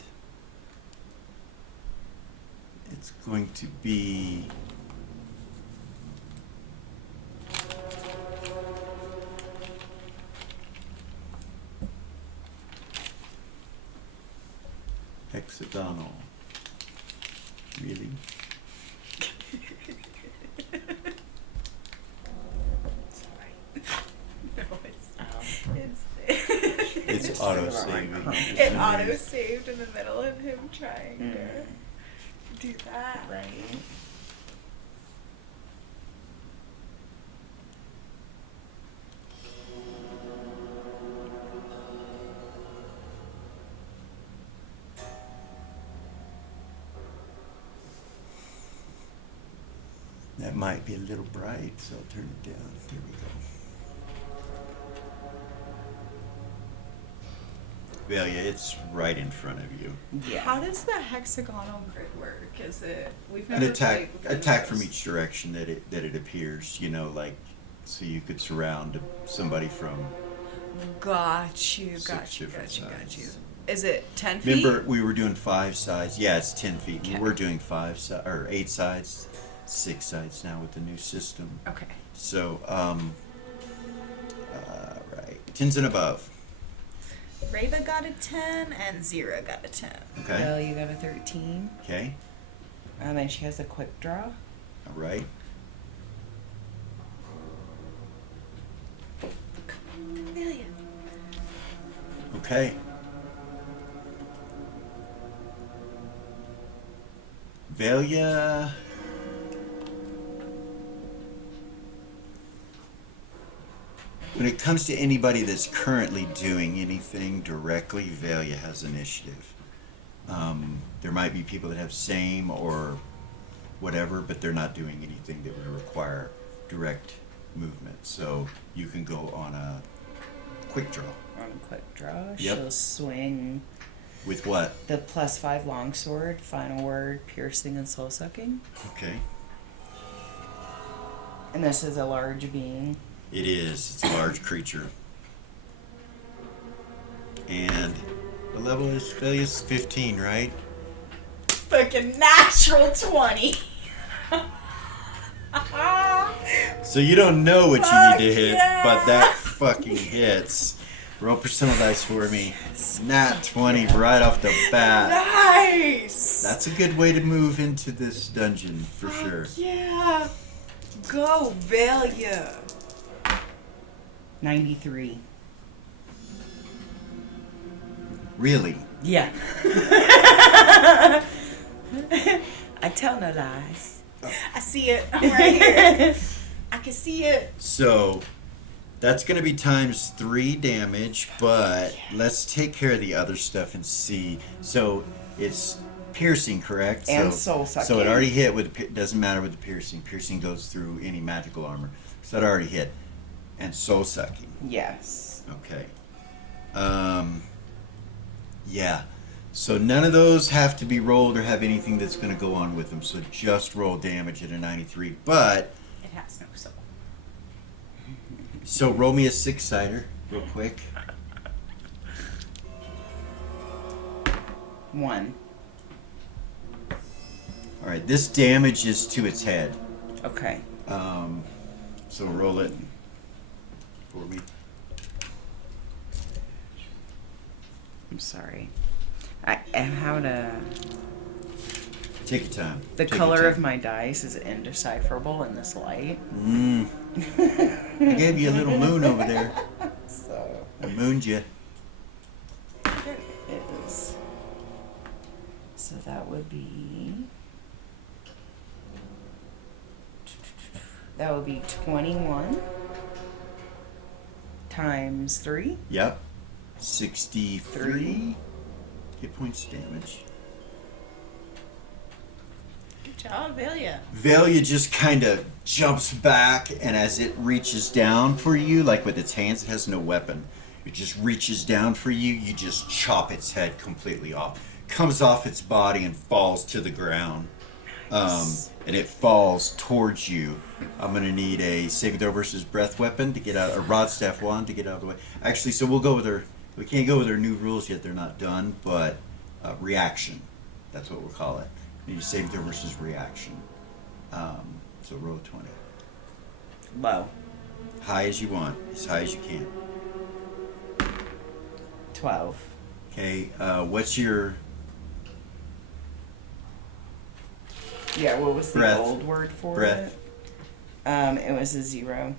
it's going to be hexagonal. Really? No, it's It's auto saving. it auto saved in the middle of him trying to do that. Right. That might be a little bright, so I'll turn it down. There we go. Velia, it's right in front of you. Yeah. How does the hexagonal grid work? Is it we've An never attack played with attack from those. each direction that it appears, you know, like so you could surround somebody from. Got you, Six got you, different got you, got sides. you. Is it 10 feet? Remember, we were doing 5 sides. Yeah, it's 10 feet. Okay. We were doing 8 sides, 6 sides now with the new system. Okay. So, right, 10s and above. Rava got a 10 and Zira got a 10. Okay. Well, you got a 13. Okay. And she has a quick draw. All right. Million. Okay. Velia. When it comes to anybody that's currently doing anything directly, Velia has initiative. There might be people that have same or whatever, but they're not doing anything that would require direct movement. So you can go on a quick draw. On a quick draw, Yep. she'll swing With what? the +5 longsword, final word, piercing and soul sucking. Okay. And this is a large being. It is. It's a large creature. And the level is Velia's 15, right? Fucking natural 20. So you don't know what you need to Fuck hit, yeah. but that fucking hits. Roll percentile dice for me. Nat 20 right off the bat. Nice. That's a good way to move into this dungeon for sure. Yeah. Go, Velia. 93. Really? Yeah. I tell no lies. I see it. I'm right here. I can see it. So that's going to be times 3 damage, but let's take care of the other stuff and see. So it's piercing, correct? And so, soul sucking. So it already hit with doesn't matter with the piercing. Piercing goes through any magical armor. So that already hit. And soul sucking. Yes. Okay. Yeah. So none of those have to be rolled or have anything that's going to go on with them. So just roll damage at a 93. But It has no soul. so roll me a 6-sider real quick. 1. All right. This damage is to its head. Okay. So roll it for me. I'm sorry. How to... Take your time. The Take your color time. of my dice is indecipherable in this light. I gave you a little moon over there. So I mooned you. there it is. So that would be... That would be 21 times 3. Yep. 63 hit points damage. Good job, Velia. Velia just kind of jumps back, and as it reaches down for you, like with its hands, it has no weapon. It just reaches down for you. You just chop its head completely off. Comes off its body and falls to the ground. And it falls towards you. I'm gonna need a saving throw versus breath weapon to get out, a rod staff wand to get out of the way. Actually, so we'll go with our. We can't go with our new rules yet; they're not done. But reaction, that's what we'll call it. Need a saving throw versus reaction. So roll a 20. Low. High as you want, as high as you can. 12. Okay. What's your Yeah, what was the Breath. old word for Breath. it? It was a 0.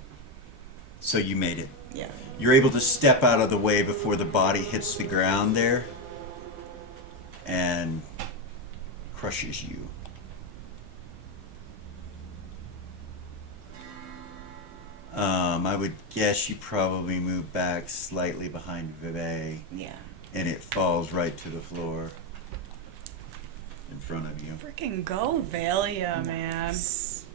So you made it. Yeah. You're able to step out of the way before the body hits the ground there and crushes you. I would guess you probably move back slightly behind Vive, Yeah. and it falls right to the floor in front of you. Freaking go, Velia, man. Nice.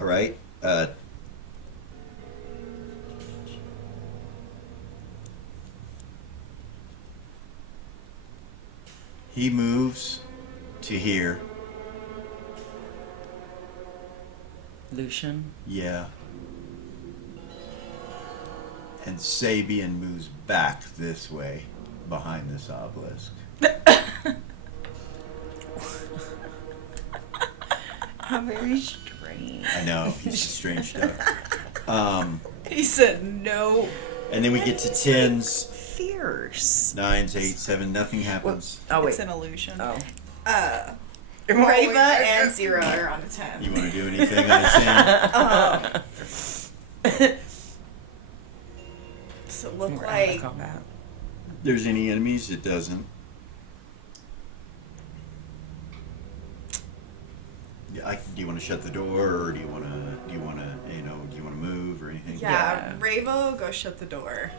All right. He moves to here. Lucian. Yeah. And Sabian moves back this way, behind this obelisk. How very strange. I know, he's strange stuff. He said no. And then we get to 10s, Fierce. 9s, 8s, 7, nothing happens. Oh, wait. It's an illusion. Oh. Rava and Zero are on the 10. You want to do anything on the 10? Does it look We're out of like combat. There's any enemies? It doesn't. Yeah, do you want to shut the door, or do you want to move or anything? Yeah, Rava, go shut the door.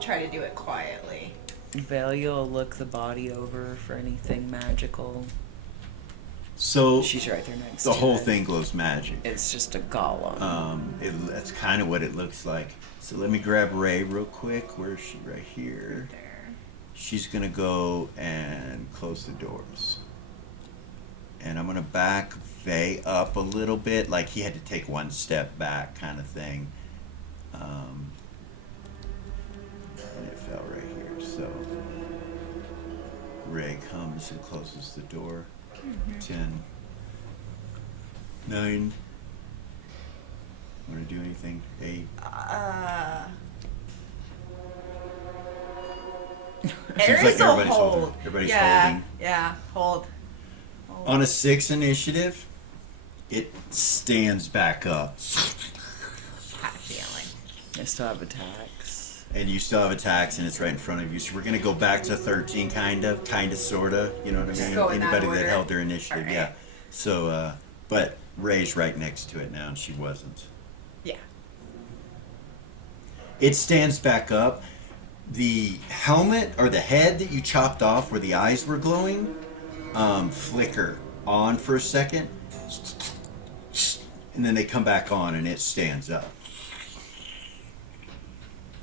Try to do it quietly. Velia will look the body over for anything magical. So She's right there next the to whole it. thing glows magic. It's just a golem. That's kind of what it looks like. So let me grab Ray real quick. Where is she? Right here. There. She's gonna go and close the doors. And I'm gonna back Vay up a little bit, like he had to take one step back, kind of thing. And it fell right here. So Ray comes and closes the door. 10, 9. Want to do anything? 8. Aries like will everybody's hold. holding. Everybody's yeah, holding. Yeah, hold. Hold. On a 6 initiative, it stands back up. Had a feeling. I still have attacks. And you still have attacks, and it's right in front of you. So we're gonna go back to 13, kind of, sorta. You know what I Just mean? go in that Anybody order? that held their initiative, Alright. yeah. So, but Ray's right next to it now, and she wasn't. Yeah. It stands back up. The helmet or the head that you chopped off, where the eyes were glowing, flicker on for a second, and then they come back on, and it stands up.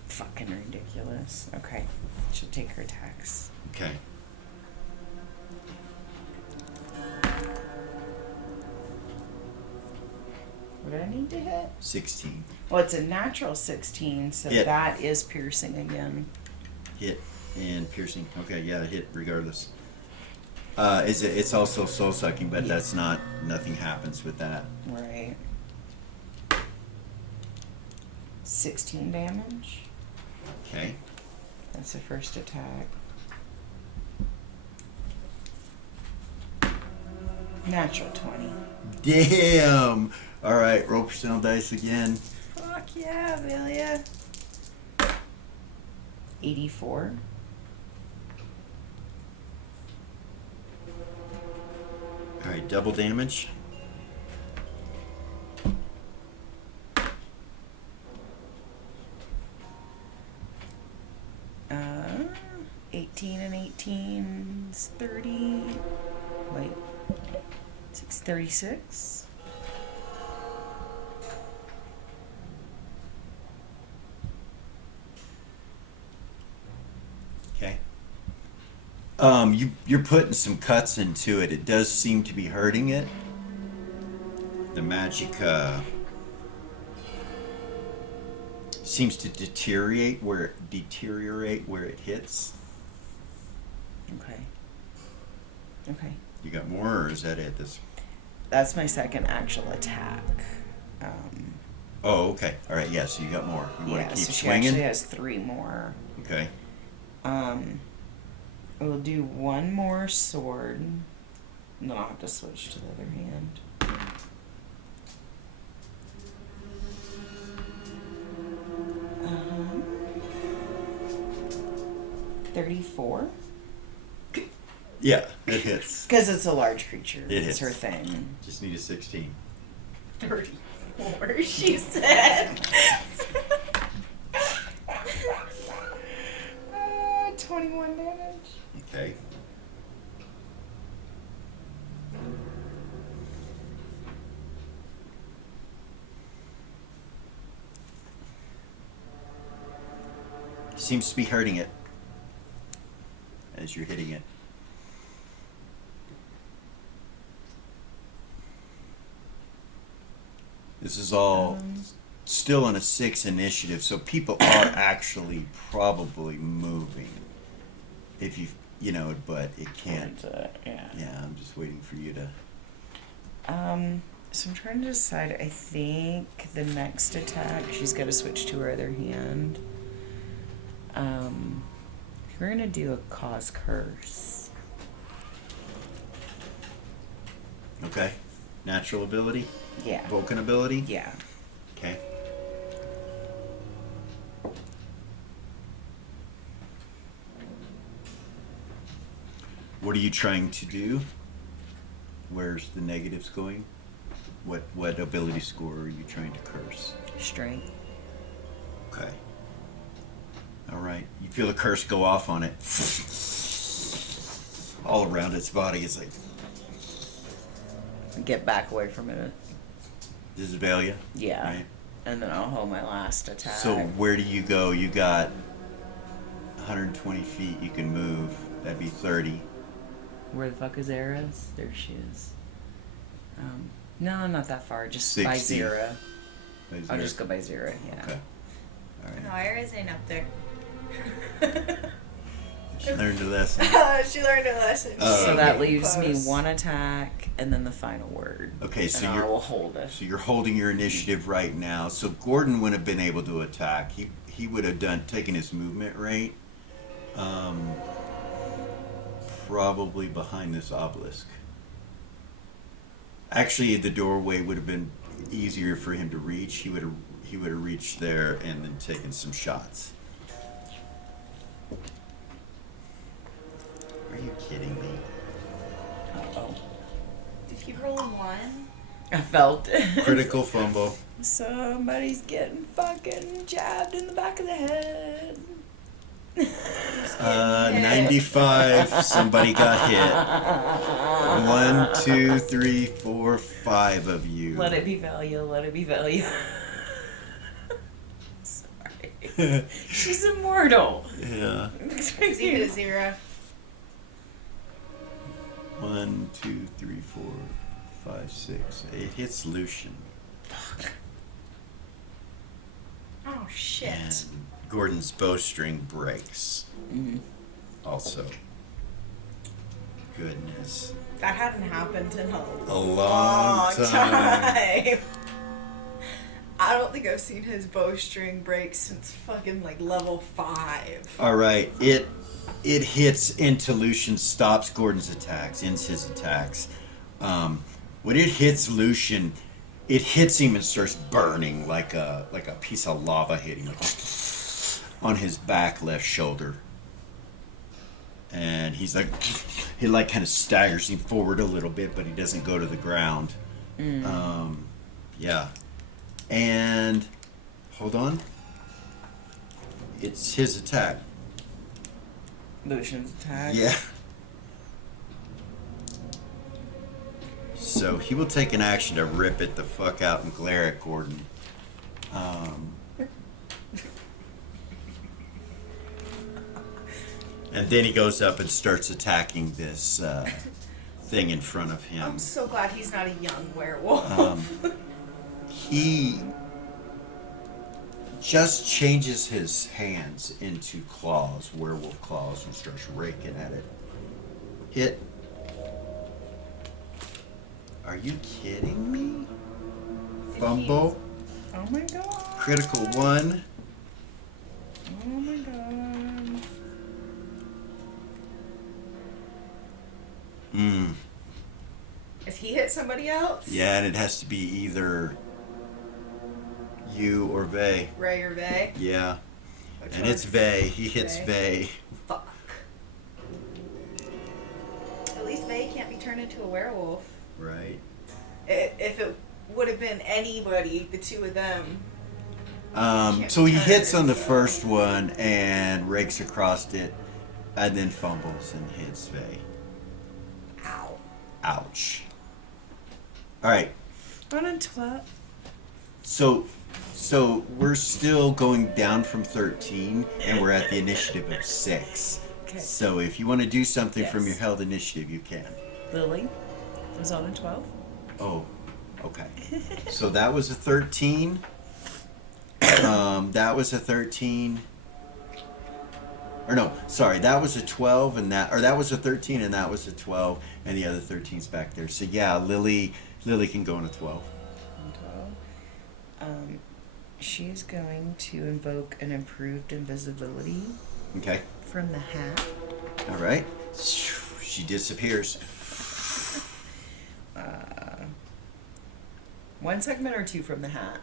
Fucking ridiculous. Okay. She'll take her attacks. Okay. What do I need to hit? 16. Well, it's a natural 16, so Hit. that is piercing again. Hit and piercing. Okay, yeah, hit regardless. It's also soul sucking, but that's not. Nothing happens with that. Right. 16 damage. Okay. That's the first attack. Natural 20. Damn. All right, roll percentile dice again. Fuck yeah, Amelia. 84. All right, double damage. Uh, 18 and 18 is 30. Wait. 636. Okay. You're putting some cuts into it. It does seem to be hurting it. The magic seems to deteriorate where it hits. Okay. Okay. You got more, or is that it? That's my second actual attack. Oh, okay. All right. Yeah. So you got more. You want Yeah, to keep so she swinging? actually has 3 more. Okay. We'll do one more sword, and then I'll have to switch to the other hand. 34? Yeah, it hits. Because it's a large creature. It it's hits. her thing. Just need a 16. 34, she said. 21 damage. Okay. Seems to be hurting it as you're hitting it. This is all still on a 6 initiative, so people are actually probably moving. If you know, but it can't. Yeah. Yeah, I'm just waiting for you to. So I'm trying to decide. I think the next attack, she's got to switch to her other hand. We're gonna do a cause curse. Okay. Natural ability? Yeah. Vulcan ability? Yeah. Okay. What are you trying to do? Where's the negatives going? What ability score are you trying to curse? Strength. Okay. All right. You feel the curse go off on it. All around its body. It's like, Get back away from it. this is Valia? Yeah. Right? And then I'll hold my last attack. So where do you go? You got 120 feet you can move. That'd be 30. Where the fuck is Eras? There she is. No, not that far. Just by 60. Zera. Is I'll there- just go by Zera, yeah. Okay. All No, right. Iris ain't up there. She learned a lesson. She learned a lesson. So Okay. that leaves me Close. one attack and then the final word. Okay, so and I you're will hold it. so you're holding your initiative right now. So Gordon wouldn't have been able to attack. He would have taken his movement rate. Probably behind this obelisk. Actually, the doorway would have been easier for him to reach. He would have reached there and then taken some shots. Are you kidding me? Uh-oh. Did he roll a 1? I felt it. Critical fumble. Somebody's getting fucking jabbed in the back of the head. 95. Somebody got hit. 1, 2, 3, 4, 5 of you. Let it be value. Let it be value. Sorry. She's immortal. Yeah. Is he hit a 0? 1, 2, 3, 4, 5, 6. It hits Lucian. Oh, shit. And Gordon's bowstring breaks. Mhm. Also. Goodness. That hadn't happened in A long time. I don't think I've seen his bowstring break since fucking like level 5. Alright, it hits into Lucian, stops Gordon's attacks, ends his attacks. When it hits Lucian, it hits him and starts burning like a piece of lava hitting like, on his back left shoulder. And he's like, he like kind of staggers him forward a little bit, but he doesn't go to the ground. Yeah. And hold on. It's his attack. Lucian's attack. Yeah. So he will take an action to rip it the fuck out and glare at Gordon. And then he goes up and starts attacking this thing in front of him. I'm so glad he's not a young werewolf. He just changes his hands into claws, werewolf claws, and starts raking at it. Hit. Are you kidding me? Fumble. Oh my god. Critical 1. Oh my god. Has he hit somebody else? Yeah, and it has to be either you or Vay. Ray or Vay? Yeah. Which And one? it's Vay. He hits Vay. Vay. Fuck. At least Vay can't be turned into a werewolf. Right. If it would have been anybody, the two of them. So he turn hits on the so- first one and rakes across it, and then fumbles and hits Vay. Ow. Ouch. All right. On a 12. So we're still going down from 13, and we're at the initiative of 6. Okay. So if you want to do something from Yes. your held initiative, you can. Lily is on a 12. Oh, okay. So that was a 13. That was a 13. Or no, sorry, that was a 12 and that was a 13 and that was a 12 and the other 13's back there. So yeah, Lily can go on a 12. On 12. She's going to invoke an improved invisibility Okay. from the hat. All right. She disappears. One segment or 2 from the hat?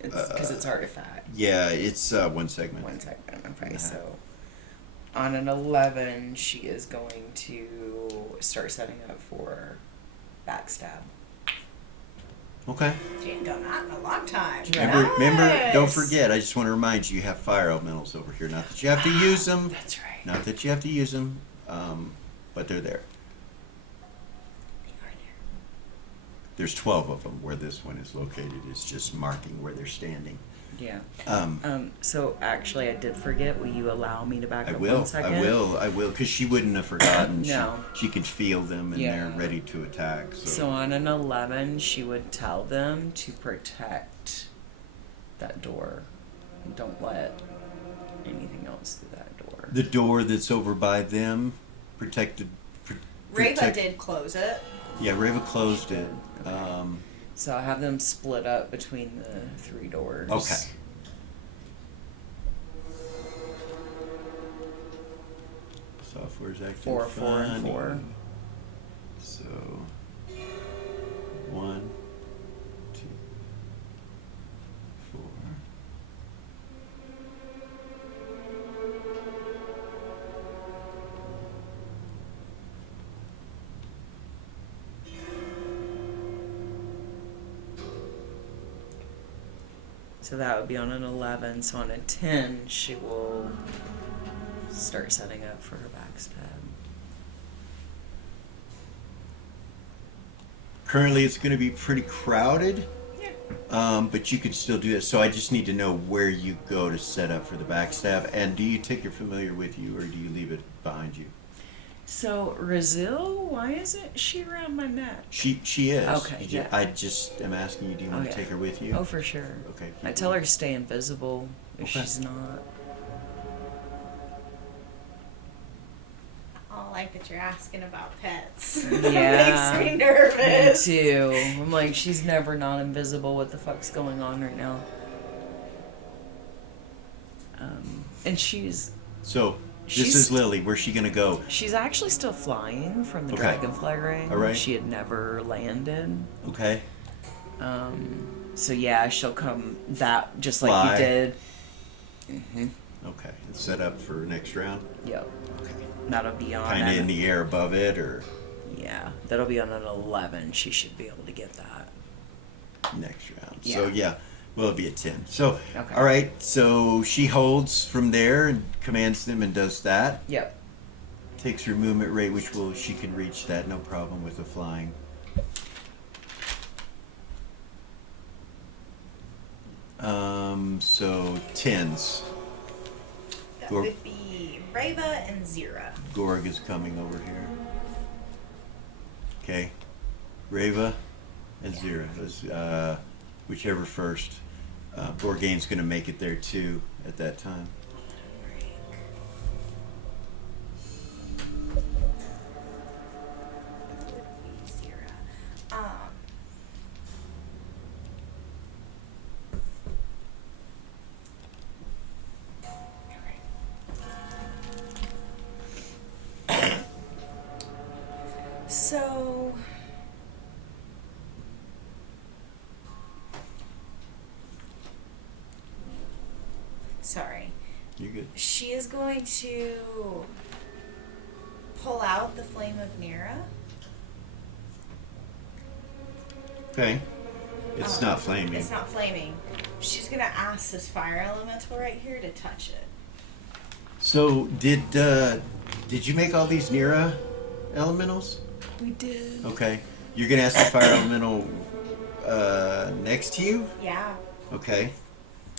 It's because it's artifact. Yeah, it's 1 segment. 1 segment. From Okay, the hat. so on an 11, she is going to start setting up for backstab. Okay. She ain't done that in a long time. Remember, don't Nice. forget, I just want to remind you, you have fire elementals over here. Not that you have to use them. That's right. Not that you have to use them, but they're there. There's 12 of them where this one is located. It's just marking where they're standing. Yeah. Um, So actually, I did forget. Will you allow me to back I up will, 1 second? I will, because she wouldn't have forgotten. No. She can feel them and Yeah. they're ready to attack. So on an 11, she would tell them to protect that door. Don't let anything else through that door. The door that's over by them, protected. Reva did close it. Yeah, Reva closed it. So I have them split up between the 3 doors. Okay. Software's acting 4, 4, and funny. 4. So 1, 2, 4. So that would be on an 11. So on a 10, she will start setting up for her backstab. Currently, it's going to be pretty crowded. Yeah. But you could still do it. So I just need to know where you go to set up for the backstab. And do you take your familiar with you, or do you leave it behind you? So Razil, why isn't she around my neck? She is. Okay, yeah. I just am asking you, do you want to yeah. take her with you? Oh, for sure. Okay. I tell her to stay invisible if Okay. she's not. I don't like that you're asking about pets. Yeah. Makes me nervous. Me too. I'm like, she's never not invisible. What the fuck's going on right now? And she's So this She's- is Lily. Where's she going to go? actually still flying from the Okay. dragonfly ring. All right. She had never landed. Okay. So yeah, she'll come that just Fly. like you did. Mm-hmm. Okay. It's set up for next round. Yep. Okay. That'll be on. Kind of in the air above it, or Yeah, that'll be on an 11. She should be able to get that. next round. Yeah. So yeah, well, it'll be a 10. So Okay. all right. So she holds from there and commands them and does that. Yep. Takes her movement rate, which she can reach that, no problem with the flying. So 10s. That Gor- would be Reva and Zira. Gorg is coming over here. Okay. Reva and Zira. Whichever first. Borgain's going to make it there too at that time. Zira. So sorry. You good? She is going to pull out the flame of Nira. Okay. It's not flaming. It's not flaming. She's gonna ask this fire elemental right here to touch it. So did you make all these Nira elementals? We did. Okay. You're gonna ask the fire elemental next to you? Yeah. Okay.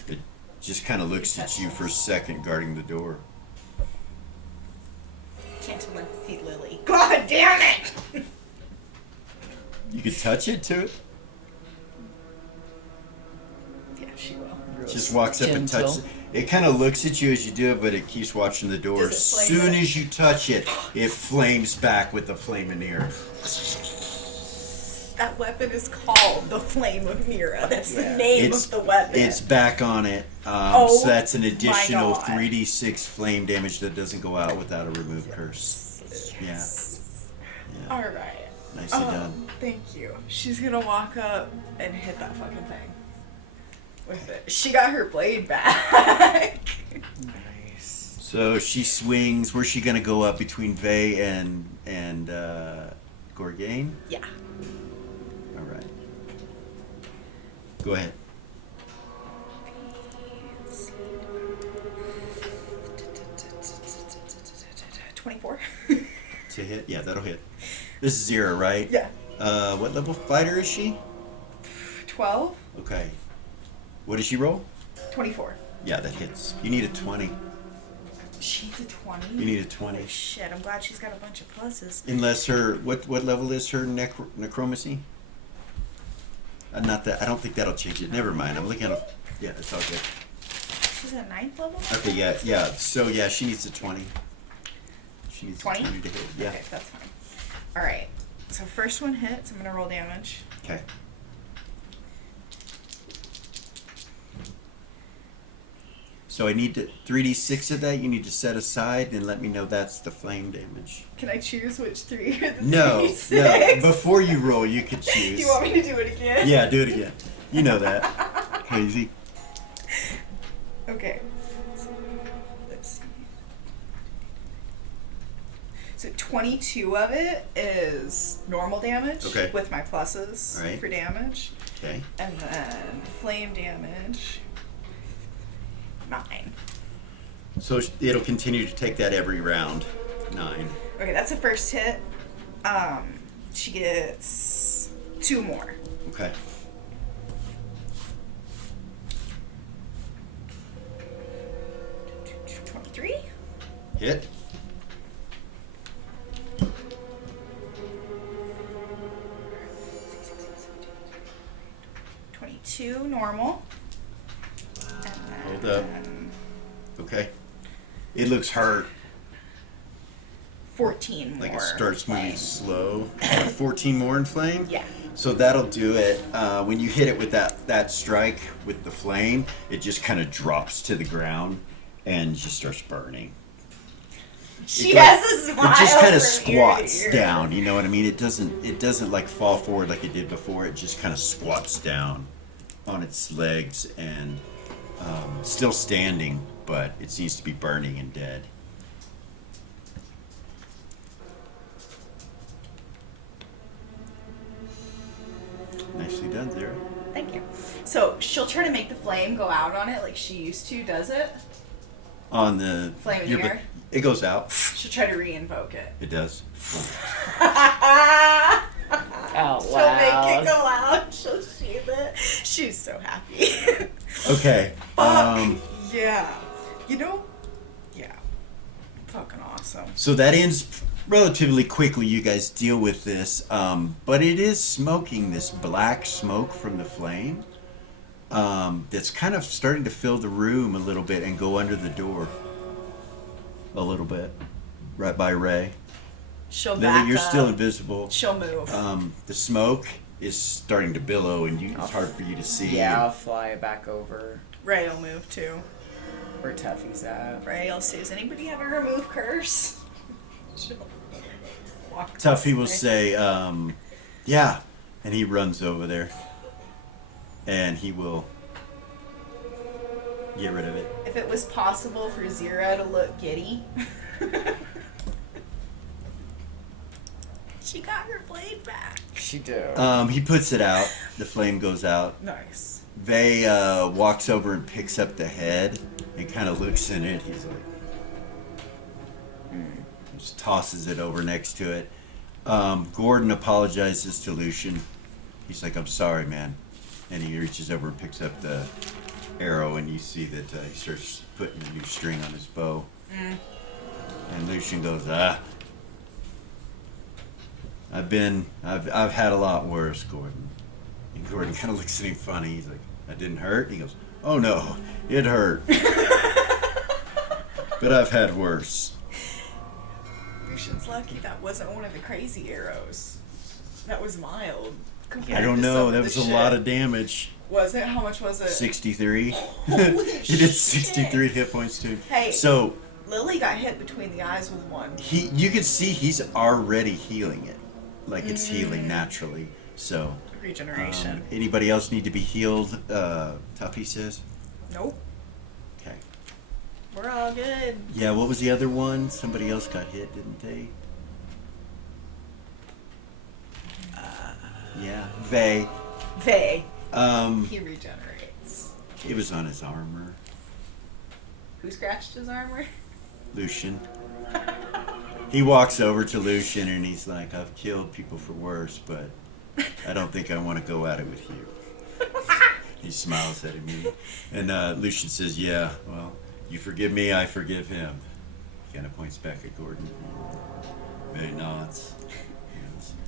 It just kind of looks at you for a second, guarding the door. Can't tell my feet, Lily. God damn it! You could touch it to it. Yeah, she will. Just walks up and Gentle. touches it. It kind of looks at you as you do it, but it keeps watching the door. Does it As flame soon up? as you touch it, it flames back with the flame in air. That weapon is called the Flame of Nira. That's Yeah. the name of the weapon. It's back on it. Oh So that's an additional God. 3d6 flame damage that doesn't go out without a remove curse. Yes. Yeah. All right. Nicely done. Thank you. She's gonna walk up and hit that fucking thing with it. She got her blade back. Nice. So she swings. Where's she gonna go up between Vey and Gorgain? Yeah. All right. Go ahead. 24. To hit? Yeah, that'll hit. This is 0, right? Yeah. What level fighter is she? 12. Okay. What did she roll? 24. Yeah, that hits. You need a 20. She's a 20. You need a 20. Holy shit! I'm glad she's got a bunch of pluses. Unless her what level is her necromancy? Not that I don't think that'll change it. Never mind. I'm looking at yeah, it's all good. She's at 9th level. Okay, yeah. So yeah, she needs a 20. She needs 20? a 20 to hit. Yeah. Okay, that's fine. All right. So first one hits. I'm gonna roll damage. Okay. So I need to 3d6 of that. You need to set aside and let me know that's the flame damage. Can I choose which 3 or the No, 3, no. 6? Before you roll, you could choose. Do you want me to do it again? Yeah, do it again. You know that. Crazy. Okay. So, let's see. So 22 of it is normal damage Okay. with my pluses All right. for damage. Okay. And then flame damage 9. So it'll continue to take that every round. 9. Okay, that's the first hit. She gets 2 more. Okay. $23. Hit. $22 normal. And Hold up. then Okay. It looks hurt. 14 more. Like it starts moving flame. slow. 14 more in flame? Yeah. So that'll do it. When you hit it with that strike with the flame, it just kind of drops to the ground and just starts burning. She It like- has a smile. It just kind of from ear to squats ear. down. You know what I mean? It doesn't like fall forward like it did before. It just kind of squats down on its legs and still standing, but it seems to be burning and dead. Nicely done, Zara. Thank you. So she'll try to make the flame go out on it like she used to, does it? On the Flame in your- the air? it goes out. She'll try to re-invoke it. It does. Out She'll make it loud. go out. She'll sheath it. She's so happy. Okay. Yeah. You know? Yeah. Fucking awesome. So that ends relatively quickly. You guys deal with this, but it is smoking, this black smoke from the flame that's kind of starting to fill the room a little bit and go under the door a little bit, right by Ray. She'll Lily, back you're up. still invisible. She'll move. The smoke is starting to billow, and it's hard for you to see. Yeah, I'll fly back over Ray will move too. where Tuffy's at. Ray will say, does anybody have a remove curse? She'll walk Tuffy this will way. say, yeah, and he runs over there, and he will get rid of it. If it was possible for Zira to look giddy. She got her blade back. She do. He puts it out. The flame goes out. Nice. Vay walks over and picks up the head and kind of looks in it. He's like, just tosses it over next to it. Gordon apologizes to Lucian. He's like, I'm sorry, man. And he reaches over and picks up the arrow, and you see that he starts putting a new string on his bow. And Lucian goes, I've had a lot worse, Gordon. And Gordon kind of looks at him funny. He's like, that didn't hurt? He goes, oh no, it hurt. But I've had worse. Lucian's lucky that wasn't one of the crazy arrows. That was mild. compared I don't to know. some That the was a shit. lot of damage. Was it? How much was it? 63. Holy He did 63 hit points too. Hey. So Lily got hit between the eyes with one. you can see he's already healing it. Like it's healing naturally. So Regeneration. anybody else need to be healed? Tuffy says. Nope. Okay. We're all good. Yeah, what was the other one? Somebody else got hit, didn't they? Yeah, Vay. They. Um, He regenerates. it was on his armor. Who scratched his armor? Lucian. He walks over to Lucian and he's like, I've killed people for worse, but I don't think I want to go at it with you. He smiles at me. And Lucian says, yeah, well, you forgive me, I forgive him. He kind of points back at Gordon. Ray nods.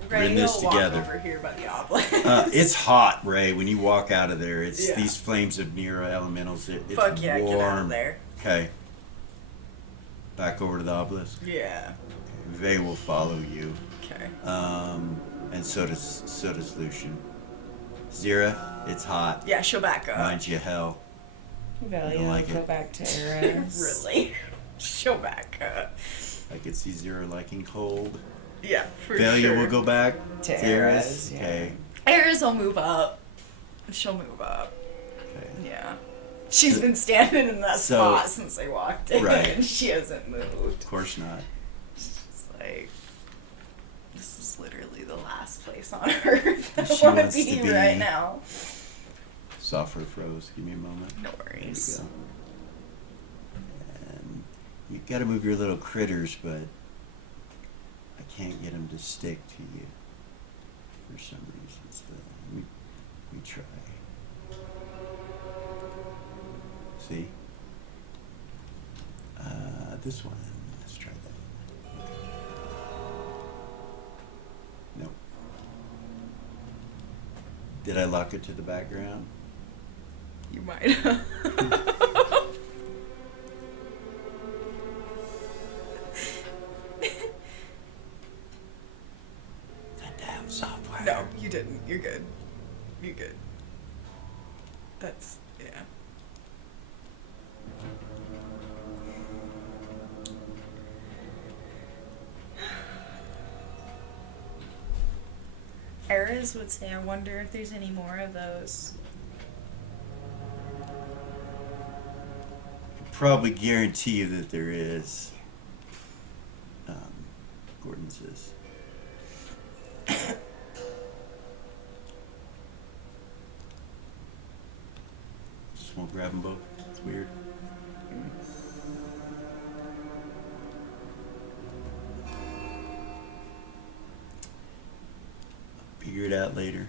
We're in this walk together. over here by the obelisk. It's hot, Ray. When you walk out of there, it's Yeah. these flames of Nero elementals. It's Fuck yeah, warm. get out of there. Okay. Back over to the obelisk. Yeah. Vay will follow you. Okay. And so does Lucian. Zira, it's hot. Yeah, she'll back up. Mind you, hell. Velia don't like go it. back to Eris. Really? She'll back up. I could see Zero liking cold. Yeah, for Velia sure. will go back To to Eris, Eris. yeah. Okay. Eris will move up. She'll move up. Okay. Yeah. She's been standing in that So- spot since I walked in, Right. and she hasn't moved. Of course not. It's like, this is literally the last place on earth I She want to wants be to be- right now. Software froze. Give me a moment. No There we worries. go. And you got to move your little critters, but I can't get them to stick to you for some reason. So we try. See? This one. Let's try that. Nope. Did I lock it to the background? You might have. That damn software. No, you didn't. You're good. You're good. That's, yeah. Eris would say, I wonder if there's any more of those. Probably guarantee you that there is. Gordon says. Just won't grab them both. It's weird. Figure it out later.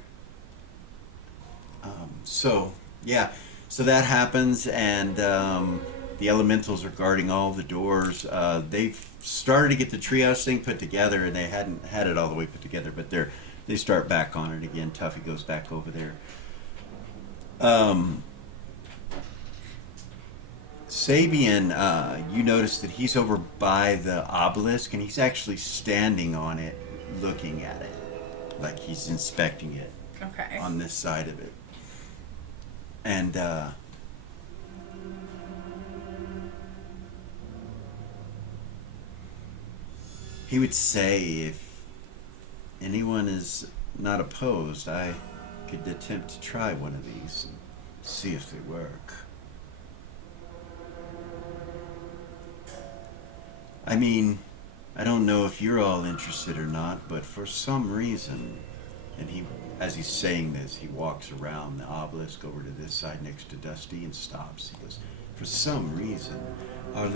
So that happens, and the elementals are guarding all the doors. They've started to get the treehouse thing put together, and they hadn't had it all the way put together, but they start back on it again. Tuffy goes back over there. Sabian, you notice that he's over by the obelisk, and he's actually standing on it, looking at it, like he's inspecting it Okay. on this side of it. And he would say, if anyone is not opposed, I could attempt to try one of these and see if they work. I mean, I don't know if you're all interested or not, but for some reason, and he, as he's saying this, he walks around the obelisk over to this side next to Dusty and stops. He goes, for some reason, our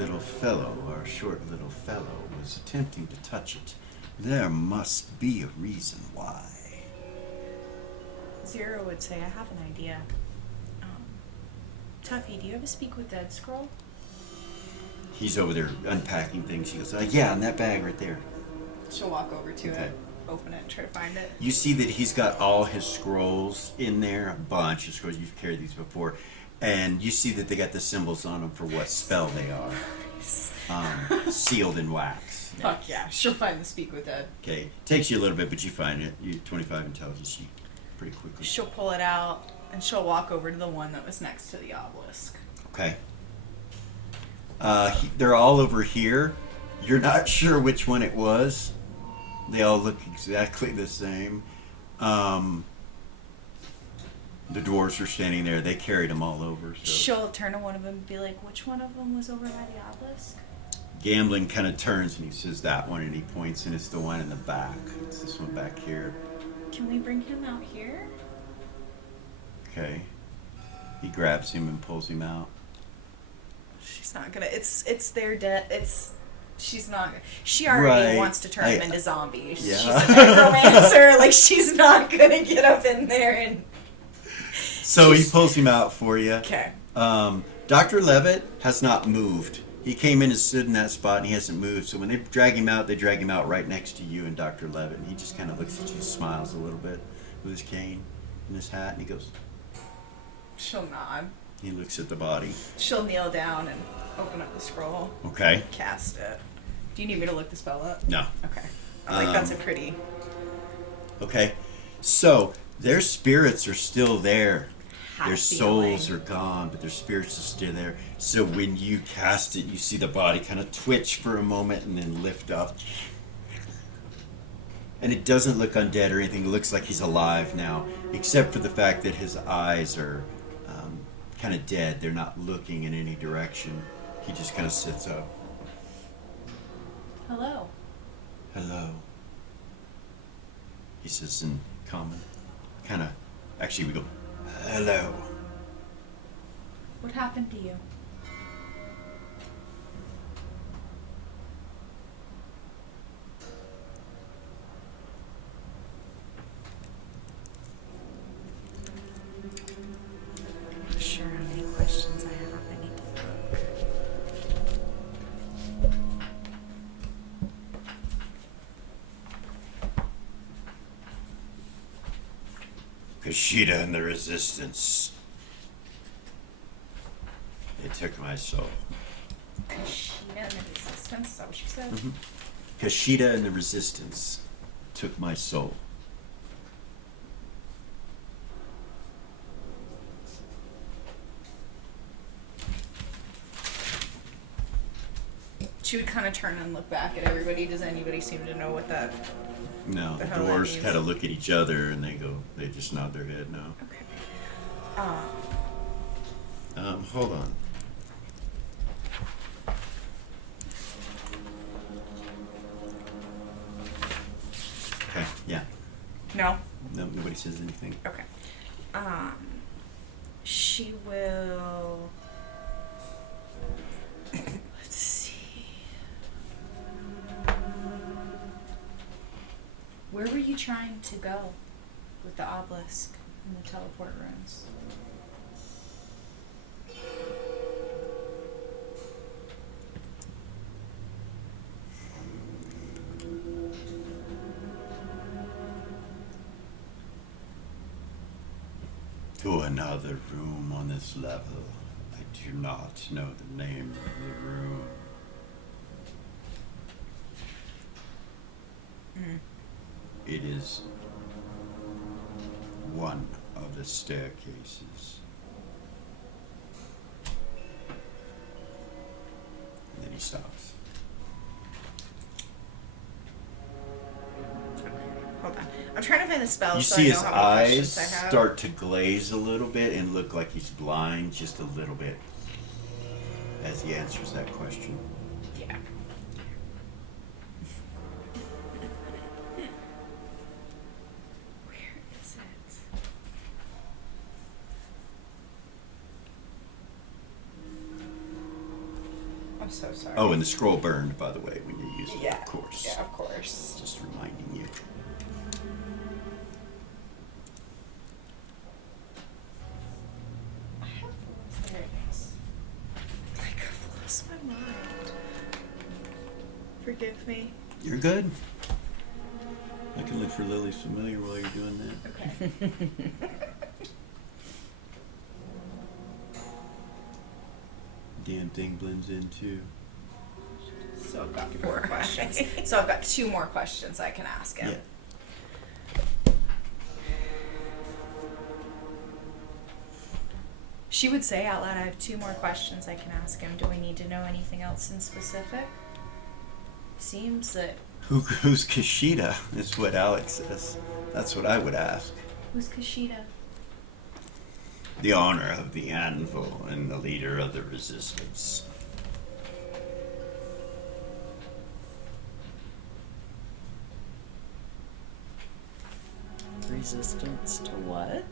short little fellow was attempting to touch it. There must be a reason why. Zero would say, I have an idea. Tuffy, do you have a speak with dead scroll? He's over there unpacking things. He goes, yeah, in that bag right there. She'll walk over to Okay. it, open it, and try to find it. You see that he's got all his scrolls in there, a bunch of scrolls. You've carried these before. And you see that they got the symbols on them for what spell they are. Sealed in wax. Fuck yeah, she'll find the speak with dead. Okay. Takes you a little bit, but you find it. You 25 intelligence, you pretty quickly. She'll pull it out, and she'll walk over to the one that was next to the obelisk. Okay. They're all over here. You're not sure which one it was. They all look exactly the same. The dwarves are standing there. They carried them all over. So. She'll turn to one of them and be like, which one of them was over by the obelisk? Gambling kind of turns and he says that one, and he points, and it's the one in the back. It's this one back here. Can we bring him out here? Okay. He grabs him and pulls him out. She's not gonna. It's their death. She's not. She already Right. wants to turn them into zombies. Yeah. She's a necromancer. Like, she's not gonna get up in there and. So he pulls him out for you. Okay. Dr. Levitt has not moved. He came in and stood in that spot, and he hasn't moved. So when they drag him out right next to you and Dr. Levitt. And he just kind of looks at you, smiles a little bit with his cane and his hat, and he goes. She'll nod. He looks at the body. She'll kneel down and open up the scroll. Okay. Cast it. Do you need me to look the spell up? No. Okay. I'm like, that's a pretty. Okay. So their spirits are still there. had their a feeling. souls are gone, but their spirits are still there. So when you cast it, you see the body kind of twitch for a moment and then lift up. And it doesn't look undead or anything. It looks like he's alive now, except for the fact that his eyes are kind of dead. They're not looking in any direction. He just kind of sits up. Hello. Hello. He says in common. Kind of. Actually, we go, hello. What happened to you? I'm not sure how many questions I have. I need to look. Kushida and the Resistance. They took my soul. Kushida and the Resistance, is that what you said? Kushida and the Resistance took my soul. She would kind of turn and look back at everybody. Does anybody seem to know what that... No, the The hell that dwarves means? kind of look at each other and they just nod their head no. Okay. Hold on. Okay, yeah. No? No, nobody says anything. Okay. She will... Let's see. Where were you trying to go with the obelisk and the teleport runes? To another room on this level. I do not know the name of the room. It is one of the staircases. And then he stops. Hold on. I'm trying to find the spell You so see I know his how many eyes questions I have. start to glaze a little bit and look like he's blind just a little bit as he answers that question. Yeah. Where is it? I'm so sorry. Oh, and the scroll burned, by the way, when you're using yeah. it, of course. Yeah, of course. Just reminding you. I have there it is. Like, I've lost my mind. Forgive me. You're good. I can look for Lily's familiar while you're doing that. Okay. Damn thing blends in too. So I've got 4 questions. So I've got 2 more questions I can ask him. Yeah. She would say out loud, I have 2 more questions I can ask him. Do we need to know anything else in specific? Seems that... Who's Kushida is what Alex says. That's what I would ask. Who's Kushida? The owner of the anvil and the leader of the resistance. Resistance to what?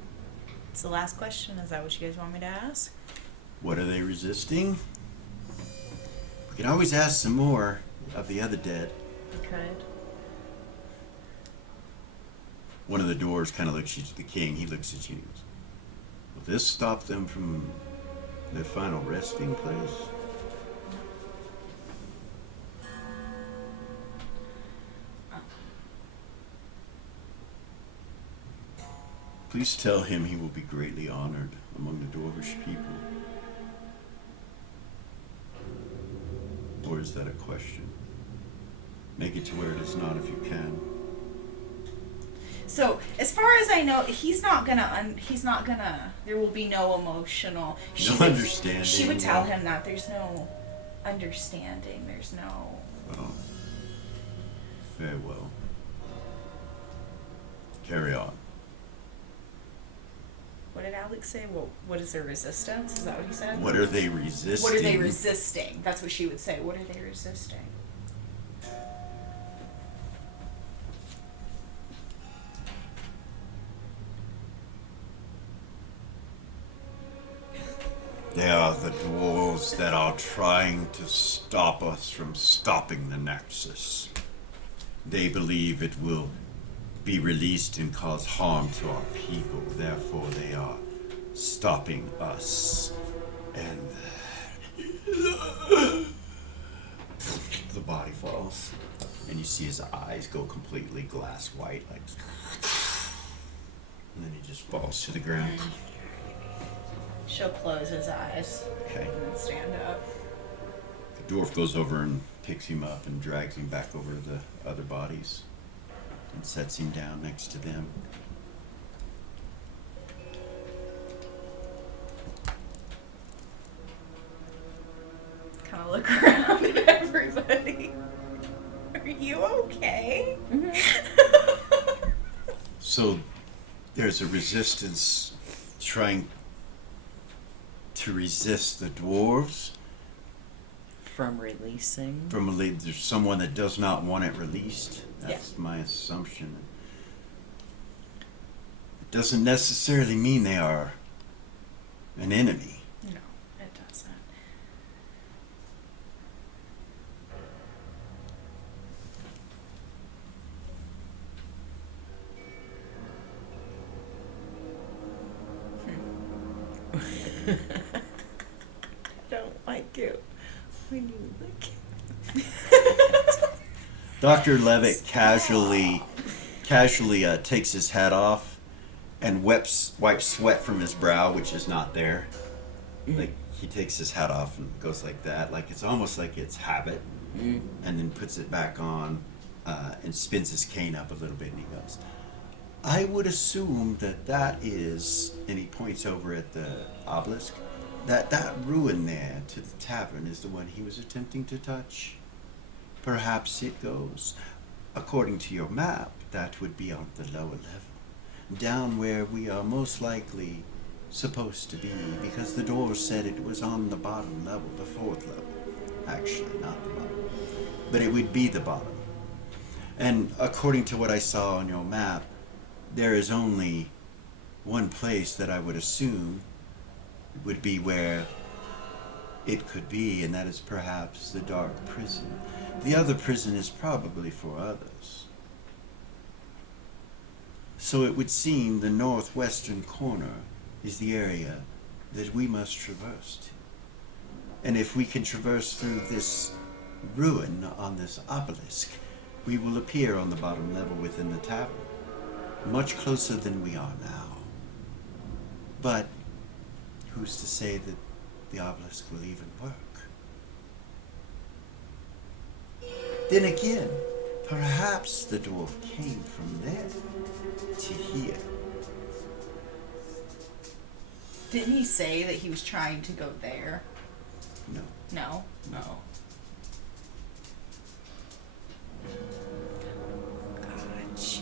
It's the last question. Is that what you guys want me to ask? What are they resisting? We can always ask some more of the other dead. You could. One of the doors kind of looks at the king. He looks at you and goes, will this stop them from their final resting place? Please tell him he will be greatly honored among the dwarvish people. Or is that a question? Make it to where it is not if you can. So as far as I know, he's not gonna. There will be no emotional. Understanding. She would tell him that there's no understanding. There's no. Oh. Very well. Carry on. What did Alex say? What is their resistance? Is that what he said? What are they resisting? What are they resisting? That's what she would say. What are they resisting? They are the dwarves that are trying to stop us from stopping the Nexxus. They believe it will be released and cause harm to our people. Therefore, they are stopping us. And the body falls. And you see his eyes go completely glass white, like. And then he just falls to the ground. She'll close his eyes Okay. and then stand up. The dwarf goes over and picks him up and drags him back over to the other bodies and sets him down next to them. Kind of look around at everybody. Are you okay? So there's a resistance trying to resist the dwarves From releasing. there's someone that does not want it released. That's my assumption. It doesn't necessarily mean they are an enemy. No, it doesn't. Don't like it when you look. Dr. Levitt casually takes his hat off and wipes sweat from his brow, which is not there. Like, he takes his hat off and goes like that, like it's almost like it's habit, and then puts it back on and spins his cane up a little bit, and he goes, I would assume that is, and he points over at the obelisk, that ruin there to the tavern is the one he was attempting to touch. Perhaps it goes, according to your map, that would be on the lower level, down where we are most likely supposed to be, because the door said it was on the bottom level, the fourth level. Actually, not the bottom, but it would be the bottom. And according to what I saw on your map, there is only one place that I would assume would be where it could be, and that is perhaps the dark prison. The other prison is probably for others. So it would seem the northwestern corner is the area that we must traverse to. And if we can traverse through this ruin on this obelisk, we will appear on the bottom level within the tavern, much closer than we are now. But who's to say that the obelisk will even work? Then again, perhaps the dwarf came from there to here. Didn't he say that he was trying to go there? No. No. No.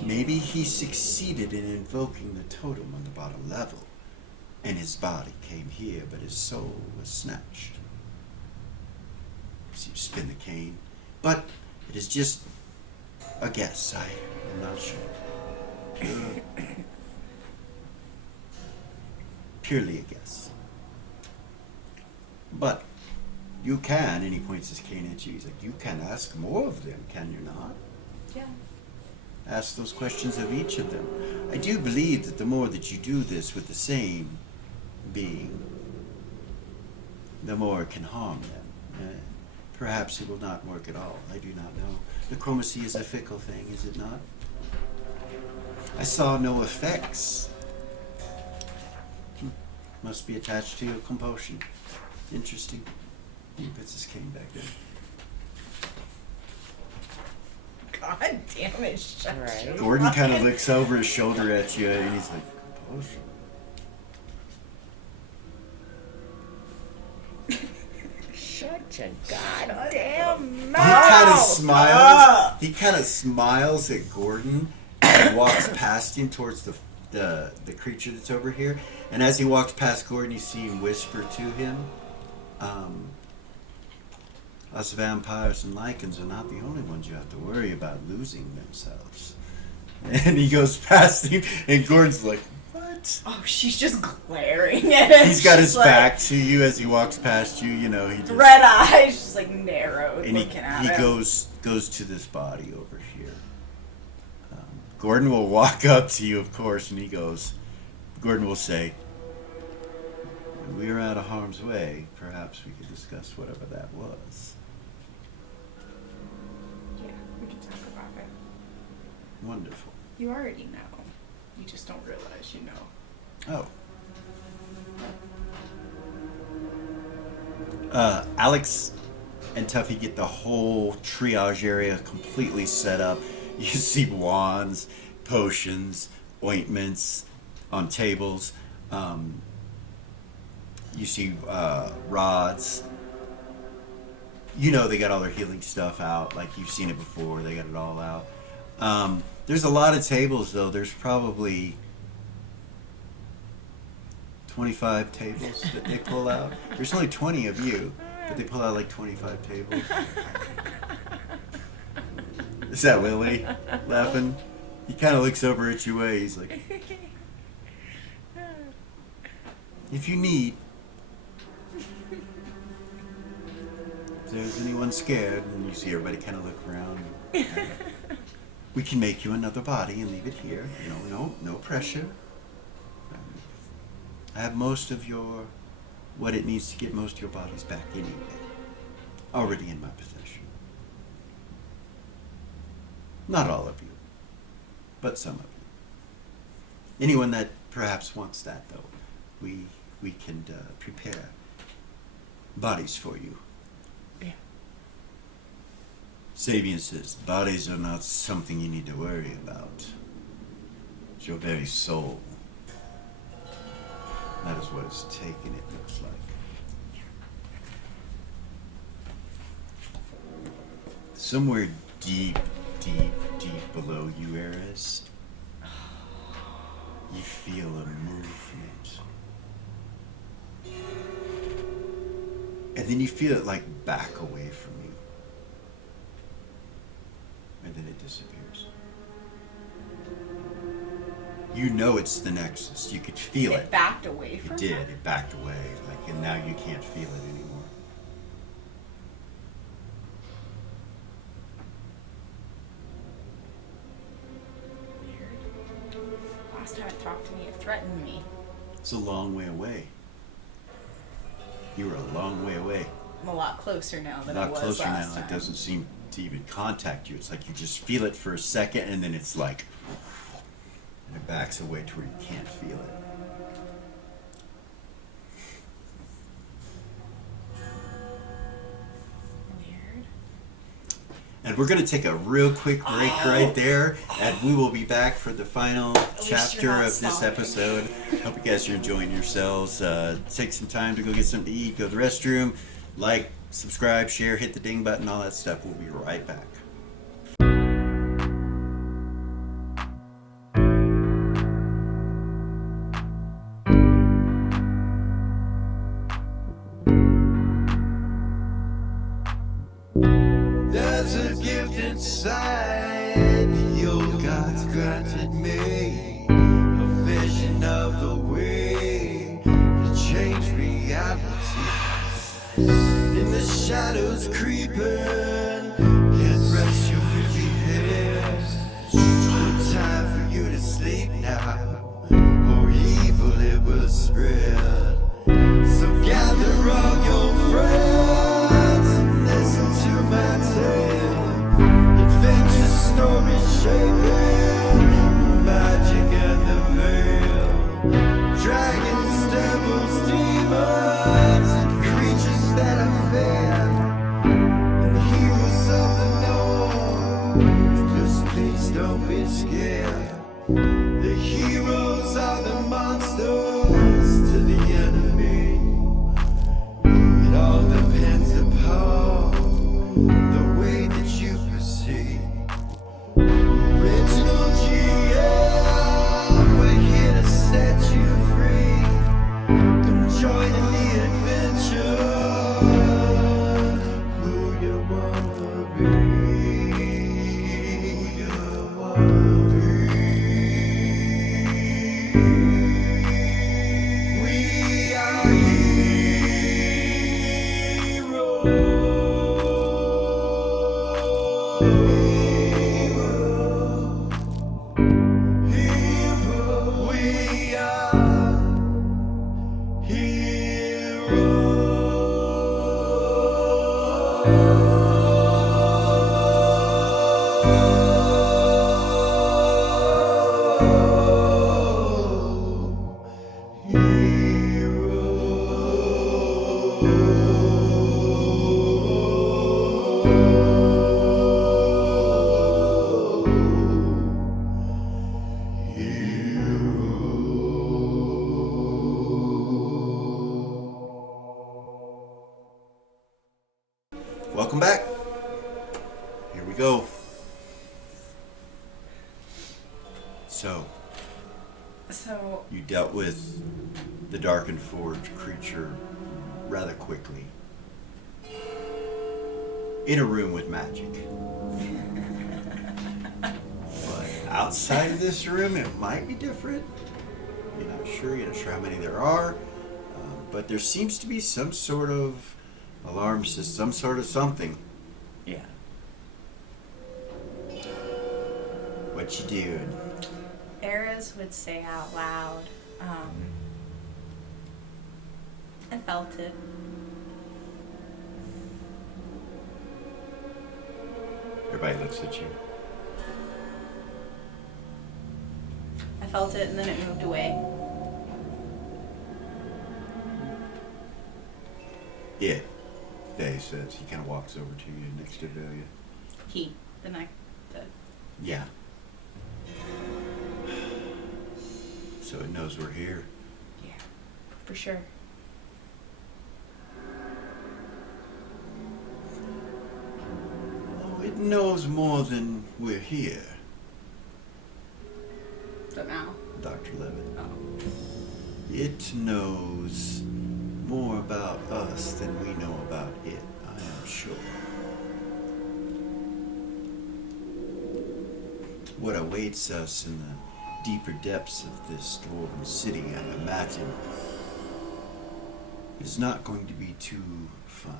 Maybe he succeeded in invoking the totem on the bottom level, and his body came here, but his soul was snatched. So you spin the cane, but it is just a guess. I am not sure. Purely a guess. But you can, and he points his cane at you, he's like, you can ask more of them, can you not? Yeah. Ask those questions of each of them. I do believe that the more that you do this with the same being, the more it can harm them. Perhaps it will not work at all. I do not know. Necromancy is a fickle thing, is it not? I saw no effects. Must be attached to your compulsion. Interesting. He puts his cane back there. God damn it, shut Right. your Gordon kind of fucking- looks over his shoulder at you, and he's like, "Potion." Shut your goddamn He mouth. kind of smiles. He kind of smiles at Gordon and walks past him towards the creature that's over here. And as he walks past Gordon, you see him whisper to him, "Us vampires and lichens are not the only ones you have to worry about losing themselves." And he goes past him, and Gordon's like, "What?" Oh, she's just glaring at him. He's got She's his like, back to you as he walks past you. You know, he just red eyes, just like narrowed, and looking at he him. goes to this body over here. Gordon will walk up to you, of course, and Gordon will say, "When we are out of harm's way, perhaps we could discuss whatever that was." Yeah, we can talk about it. Wonderful. You already know. You just don't realize you know. Oh. Alex and Tuffy get the whole triage area completely set up. You see wands, potions, ointments on tables. You see rods. You know they got all their healing stuff out. Like you've seen it before. They got it all out. There's a lot of tables, though. There's probably 25 tables that they pull out. There's only 20 of you, but they pull out like 25 tables. Is that Willie laughing? He kind of looks over at you way. He's like, "If you need, if there's anyone scared," and you see everybody kind of look around, "we can make you another body and leave it here. No pressure. I have most of what it needs to get most of your bodies back anyway, already in my possession. Not all of you, but some of you. Anyone that perhaps wants that, though, we can prepare bodies for you." Yeah. Sabian says, "Bodies are not something you need to worry about. It's your very soul. That is what is taken, it looks like." Somewhere deep below you, Eris, you feel a movement. And then you feel it like back away from you. And then it disappears. You know it's the Nexxus. You could feel it. It backed away from It did. her? It backed away. And now you can't feel it anymore. Last time it talked to me, it threatened me. It's a long way away. You were a long way away. I'm a lot closer now A than I lot was closer now. last time. It doesn't seem to even contact you. It's like you just feel it for a second, and then it's like, and it backs away to where you can't feel it. Weird. And we're going to take a real quick break right there, and we will be back for the final least chapter you're of not this stopping. episode. Hope you guys are enjoying yourselves. Take some time to go get something to eat, go to the restroom, like, subscribe, share, hit the ding button, all that stuff. We'll be right back. There's a gift inside the old gods granted me, a vision of the way to change reality. In the shadows creeping, can't rest your weary head. It's time for you to sleep now, or evil it will spread. So gather all your friends and listen to my tale. Adventure story shaping magic and the veil. Dragons, devils, demons, and creatures that I fear, and heroes yeah. The heroes are the monsters to the enemy. It all depends upon the way that you perceive. Original GM, we're here to set you free. Come join in the adventure. Who you wanna be? Who you wanna be? We are heroes. We are Welcome back. Here we go. So, you dealt with the Darkened Forge creature rather quickly. In a room with magic. But outside of this room, it might be different. You're not sure how many there are. But there seems to be some sort of alarm system, some sort of something. Yeah. What you doing? Eras would say out loud, I felt it. Everybody looks at you. I felt it and then it moved away. Yeah. Day says. He kind of walks over to you next to Delia. The Yeah. So it knows we're here. yeah, for sure. Oh, it knows more than we're here, But now, Dr. Levitt. It knows more about us than we know about it, I am sure. What awaits us in the deeper depths of this dwarven city, I imagine, is not going to be too fun.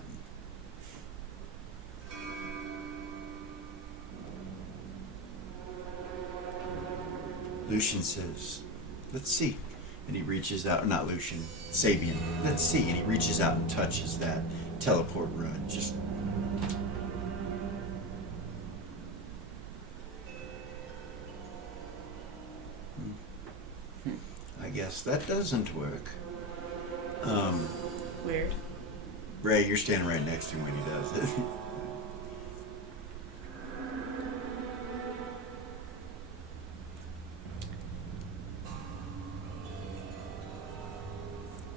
Lucian says, let's see. And he reaches out, not Lucian, Sabian, let's see. And he reaches out and touches that teleport rune. Just. I guess that doesn't work. weird. Ray, you're standing right next to him when he does it.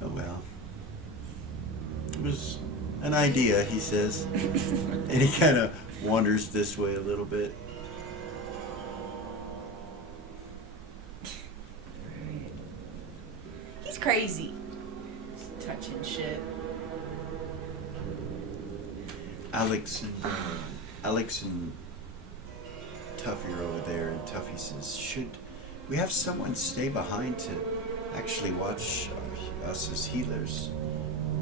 Oh well. It was an idea, he says. And he kind of wanders this way a little bit. He's crazy. He's touching shit. Alex and Tuffy are over there, and Tuffy says, should we have someone stay behind to actually watch us as healers?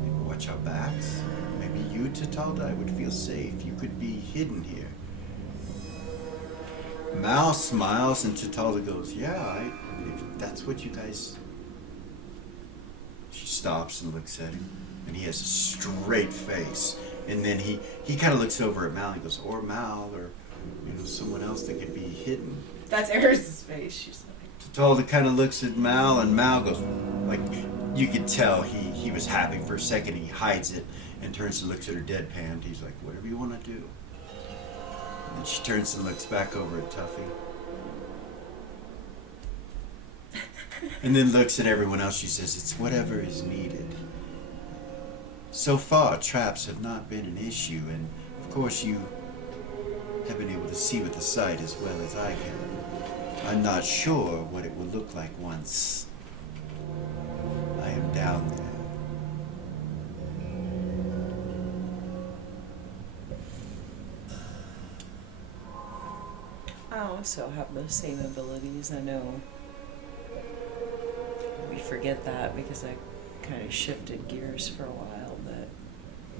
Maybe watch our backs? Maybe you, Tatalda, would feel safe. You could be hidden here. Mal smiles, and Tatalda goes, yeah, if that's what you guys... She stops and looks at him, and he has a straight face. And then he kind of looks over at Mal and goes, or Mal, or someone else that could be hidden. That's Eris' face. She's like, Tatalda kind of looks at Mal, and Mal goes, like, you could tell he was happy for a second. He hides it and turns and looks at her deadpan. He's like, whatever you want to do. And then she turns and looks back over at Tuffy. And then looks at everyone else. She says, it's whatever is needed. So far, traps have not been an issue, and of course you have been able to see with the sight as well as I can. I'm not sure what it will look like once I am down there. I also have those same abilities. I know we forget that because I kind of shifted gears for a while, but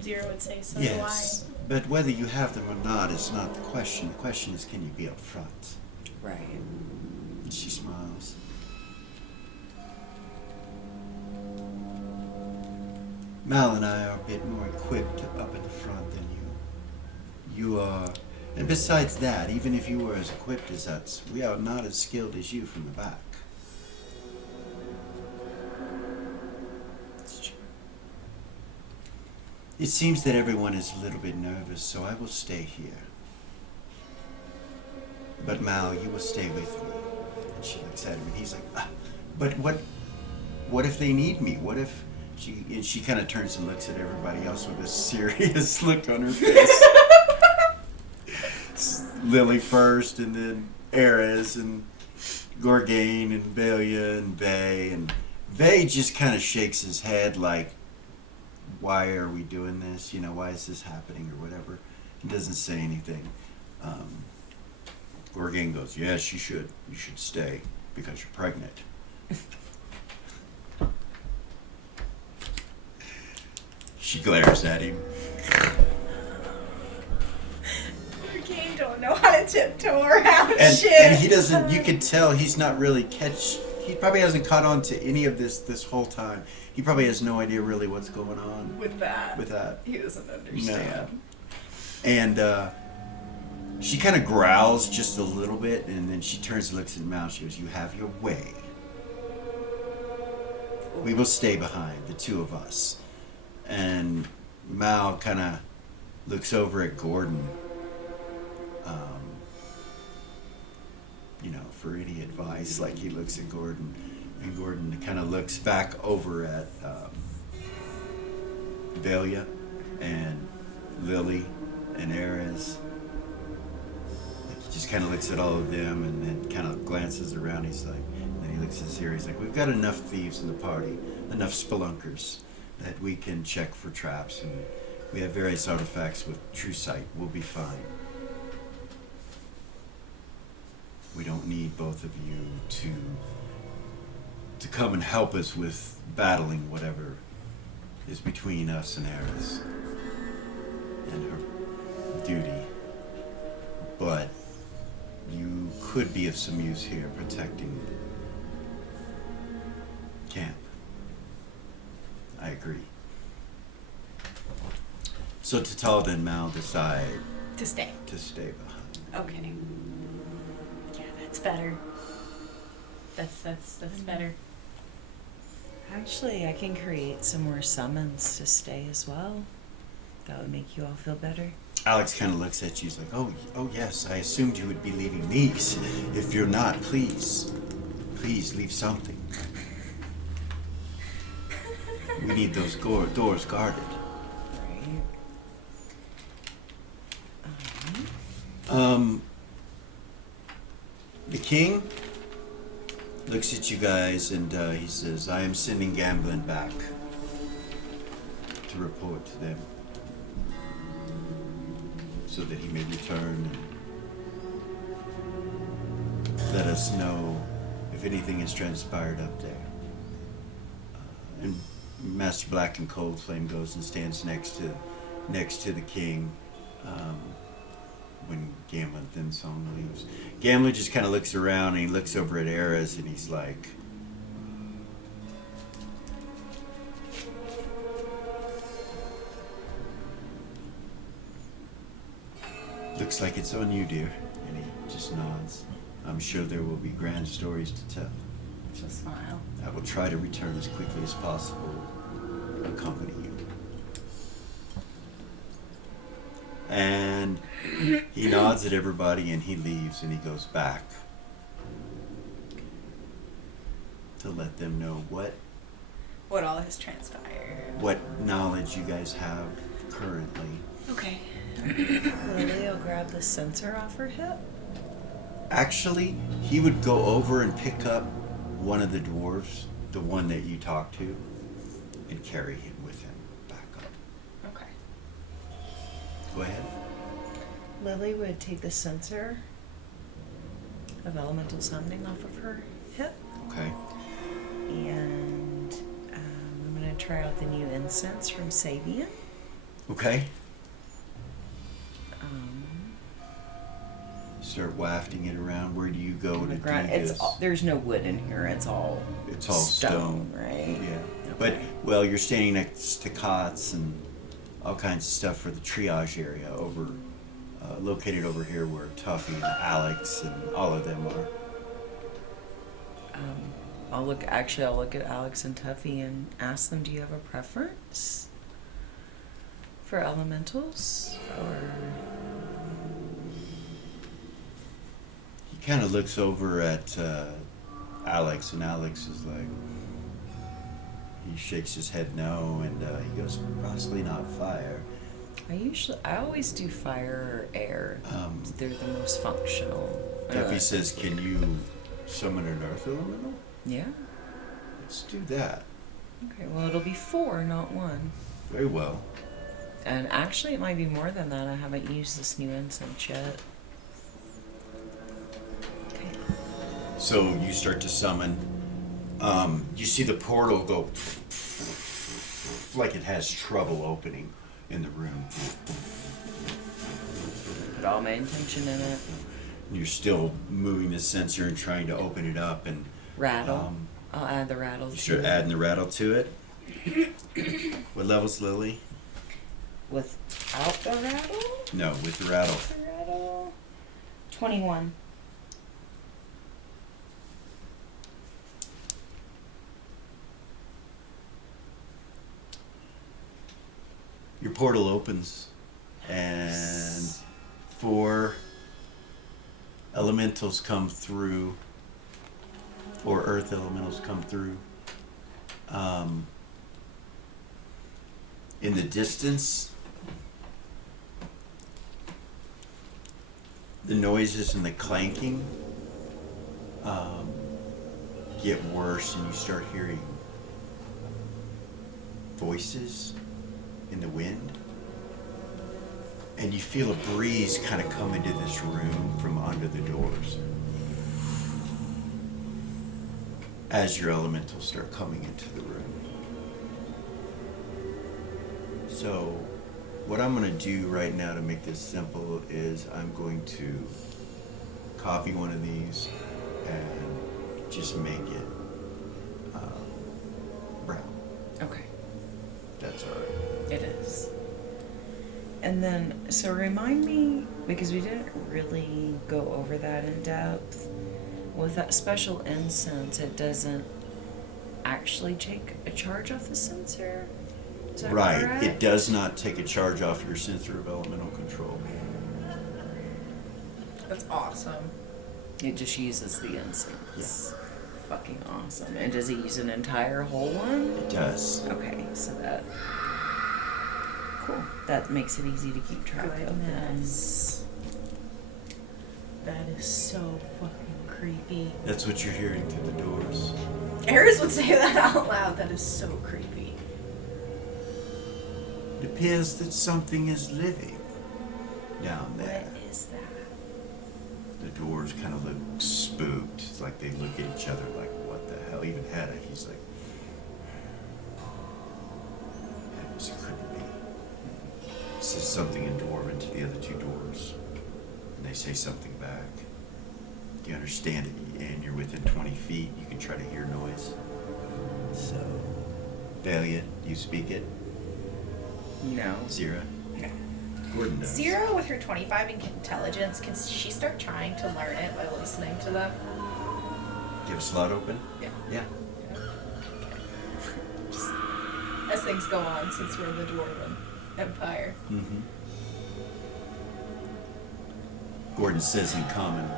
Zero would say so. Yes, but whether you have them or not is not the question. The question is, can you be up front? right. And she smiles. Mal and I are a bit more equipped up in the front than you. You are, and besides that, even if you were as equipped as us, we are not as skilled as you from the back. It seems that everyone is a little bit nervous, so I will stay here. But Mal, you will stay with me. And she looks at him and he's like, but what if they need me? What if she kind of turns and looks at everybody else with a serious look on her face. Lily first, and then Ares, and Gorgain, and Belia, and Vay. And Vay just kind of shakes his head like, why are we doing this? You know, why is this happening or whatever? He doesn't say anything. Gorgain goes, yes, you should. You should stay because you're pregnant. She glares at him. Game don't know how to tiptoe around shit. And he doesn't, you can tell he's not really he probably hasn't caught on to any of this whole time. He probably has no idea really what's going on with that. He doesn't understand. No. And she kind of growls just a little bit, and then she turns and looks at Mal. She goes, you have your way. We will stay behind, the two of us. And Mal kind of looks over at Gordon, you know, for any advice. Like, he looks at Gordon, and Gordon kind of looks back over at Belia and Lily and Ares. Like, he just kind of looks at all of them and then kind of glances around. He's like, and then he looks at Ziri. He's like, we've got enough thieves in the party, enough spelunkers that we can check for traps, and we have various artifacts with true sight. We'll be fine. We don't need both of you to come and help us with battling whatever is between us and Ares and her duty. But you could be of some use here protecting camp. I agree. So Tatalda and Mal decide To stay. to stay behind. Okay. Yeah, that's better. That's better. Actually, I can create some more summons to stay as well. That would make you all feel better. Alex kind of looks at you. He's like, oh yes, I assumed you would be leaving these. If you're not, please leave something. We need those doors guarded. Right. The king looks at you guys and he says, I am sending Gamblin back to report to them so that he may return and let us know if anything has transpired up there. And Master Black and Cold Flame goes and stands next to the king when Gamblin Thin Song leaves. Gamblin just kind of looks around and he looks over at Ares and he's like, looks like it's on you, dear. And he just nods. I'm sure there will be grand stories to tell. Just smile. I will try to return as quickly as possible, accompany you. And he nods at everybody and he leaves and he goes back. to let them know What all has transpired. what knowledge you guys have currently. Okay. Lily will grab the sensor off her hip. Actually, he would go over and pick up one of the dwarves, the one that you talked to, and carry him with him back up. Okay. Go ahead. Lily would take the sensor of elemental summoning off of her hip, Okay. and I'm gonna try out the new incense from Sabian. Okay. Um, Start wafting it around. Where do you go on to the do ground. this? There's no wood in here. It's all Stone. right? Yeah. Okay. But, well, you're standing next to cots and all kinds of stuff for the triage area located over here where Tuffy and Alex and all of them are. I'll look at Alex and Tuffy and ask them, do you have a preference for elementals? Or He kind of looks over at Alex, and Alex is like, he shakes his head no, and he goes, possibly not fire. I always do fire or air. They're the most functional. Tuffy says, can you summon an earth elemental? Yeah. Let's do that. Okay, well, it'll be 4, not 1. Very well. And actually, it might be more than that. I haven't used this new incense yet. Okay. So you start to summon. You see the portal go like it has trouble opening in the room. Put all my intention in it. You're still moving the sensor and trying to open it up, and Rattle. I'll add the rattle. you to start it. adding the rattle to it. What level's Lily? Without the rattle? No, with the rattle. The rattle. 21. Your portal opens, and 4 elementals come through, or earth elementals come through. In the distance, the noises and the clanking get worse, and you start hearing voices in the wind, and you feel a breeze kind of come into this room from under the doors as your elementals start coming into the room. So what I'm going to do right now to make this simple is I'm going to copy one of these and just make it brown. Okay. That's all right. It is. And then, so remind me, because we didn't really go over that in depth, with that special incense, it doesn't actually take a charge off the sensor? Is that Right. correct? It does not take a charge off your sensor of elemental control. That's awesome. It just uses the incense. Fucking awesome. And does it use an entire whole one? It does. Okay, so that... Cool. That makes it easy to keep track of then. Goodness. That is so fucking creepy. That's what you're hearing through the doors. Eris would say that out loud. That is so creepy. It appears that something is living down there. What is that? The doors kind of look spooked. It's like they look at each other like, what the hell? Even Hedda, he's like, it couldn't be. It says something in Dwarven to the other 2 doors. And they say something back. You understand it, and you're within 20 feet. You can try to hear noise. So, Valiant, you speak it? No. Zira? No. Gordon does. Zero with her 25 in intelligence, can she start trying to learn it by listening to them? Do you have a slot open? Yeah. Yeah. Just as things go on, since we're the Dwarven Empire. Mm-hmm. Gordon says in common,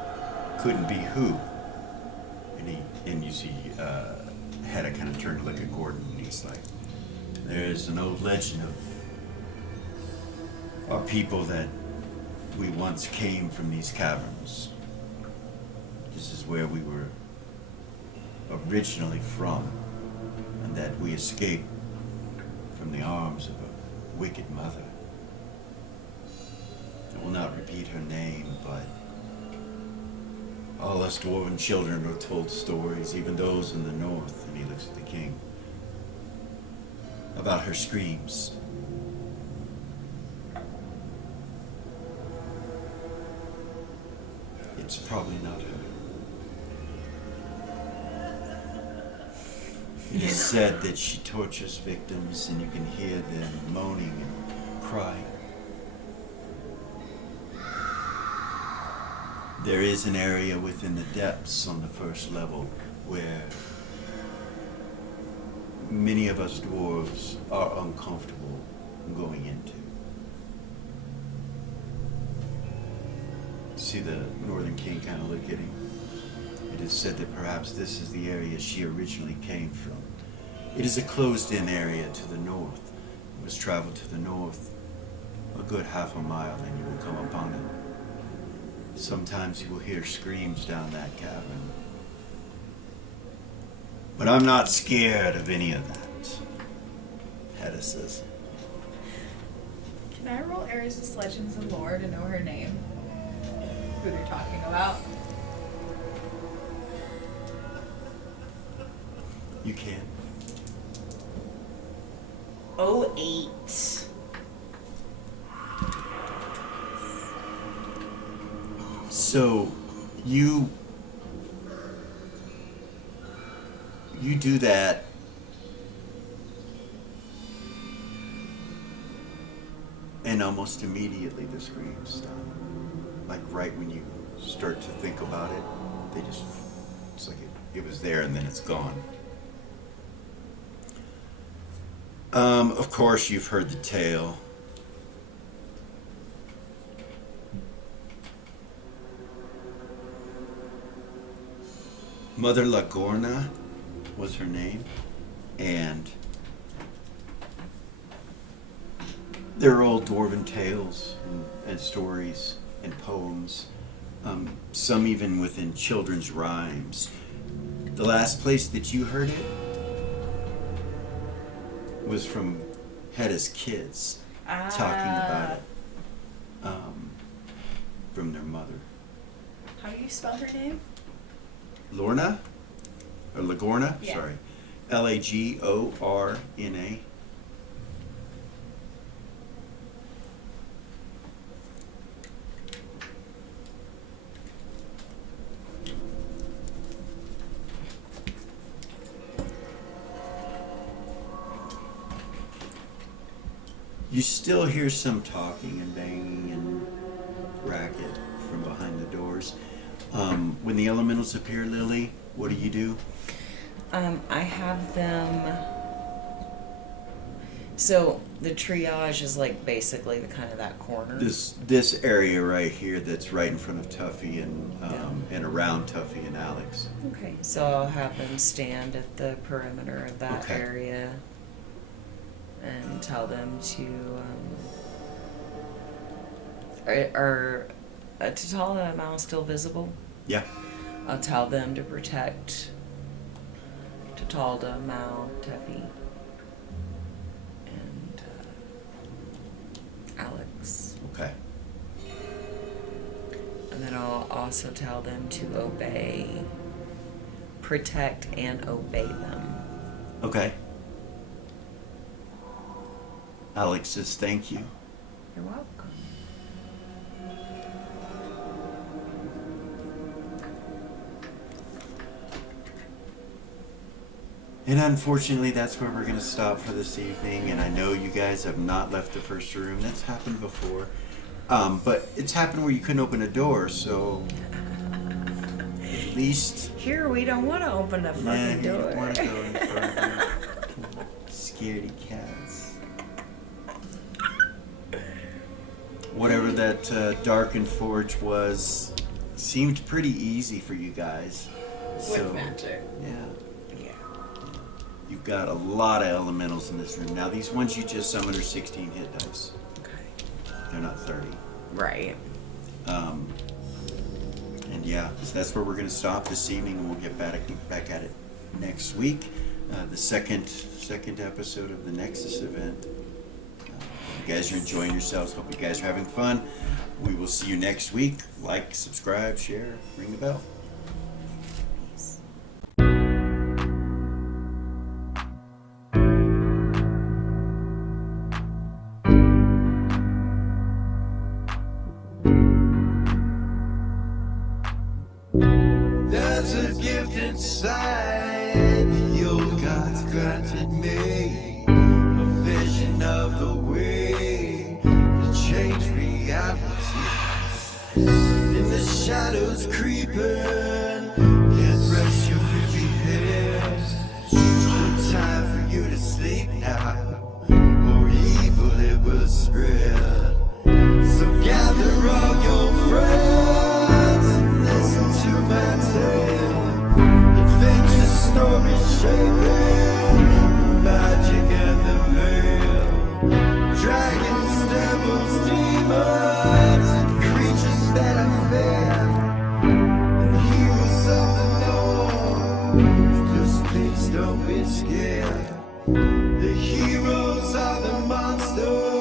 couldn't be who. And you see Hedda kind of turned to look at Gordon, and he's like, there's an old legend of our people that we once came from these caverns. This is where we were originally from, and that we escaped from the arms of a wicked mother. I will not repeat her name, but all us dwarven children are told stories, even those in the north, and he looks at the king, about her screams. It's probably not her. It is said that she tortures victims, and you can hear them moaning and crying. There is an area within the depths on the first level where many of us dwarves are uncomfortable going into. See the Northern King kind of look at him? It is said that perhaps this is the area she originally came from. It is a closed-in area to the north. You must travel to the north a good half a mile, and you will come upon it. Sometimes you will hear screams down that cavern. But I'm not scared of any of that, Hedda says. Can I roll Ares' Legends and Lore to know her name? Who they're talking about? You can. 08. So, you do that, and almost immediately the screams stop. Like right when you start to think about it, they just, it's like it was there and then it's gone. Of course you've heard the tale. Mother Lagorna was her name, and there are old dwarven tales and stories and poems, some even within children's rhymes. The last place that you heard it was from Hedda's kids talking about it from their mother. How do you spell her name? Lorna? Or Lagorna? Yeah. Sorry. Lagorna. You still hear some talking and banging and racket from behind the doors. When the elementals appear, Lily, what do? I have them. So the triage is like basically the kind of that corner. This area right here that's right in front of Tuffy and around Tuffy and Alex. Okay. So I'll have them stand at the perimeter of that Okay. area and tell them to. Are Tatala and Mal still visible? Yeah. I'll tell them to protect Tatalda, Mal, Teffy, and Alex. Okay. And then I'll also tell them to protect and obey them. Okay. Alex says thank you. You're welcome. And unfortunately, that's where we're going to stop for this evening. And I know you guys have not left the first room. That's happened before. But it's happened where you couldn't open a door, so at least... Here, we don't want to open a fucking you door. don't want to go any further. Scaredy cats. Whatever that darkened forge was, seemed pretty easy for you guys. With magic. Yeah. Yeah. You've got a lot of elementals in this room. Now, these ones you just summoned are 16 hit dice. Okay. They're not 30. Right. And yeah, so that's where we're going to stop this evening, and we'll get back at it next week. The second episode of the Nexxus event. You guys are enjoying yourselves. Hope you guys are having fun. We will see you next week. Like, subscribe, share, ring the bell. There's a gift inside your God's granted me, a vision of the way to change reality. In the shadows creeping, can't rest your weary head. No time for you to sleep now, or evil it will spread. So gather all your friends and listen to my tale. Adventure story shaping, magic and the veil. Dragons, devils, demons, and creatures that are fair, and heroes of the known. Just please don't be scared. The heroes are the monsters.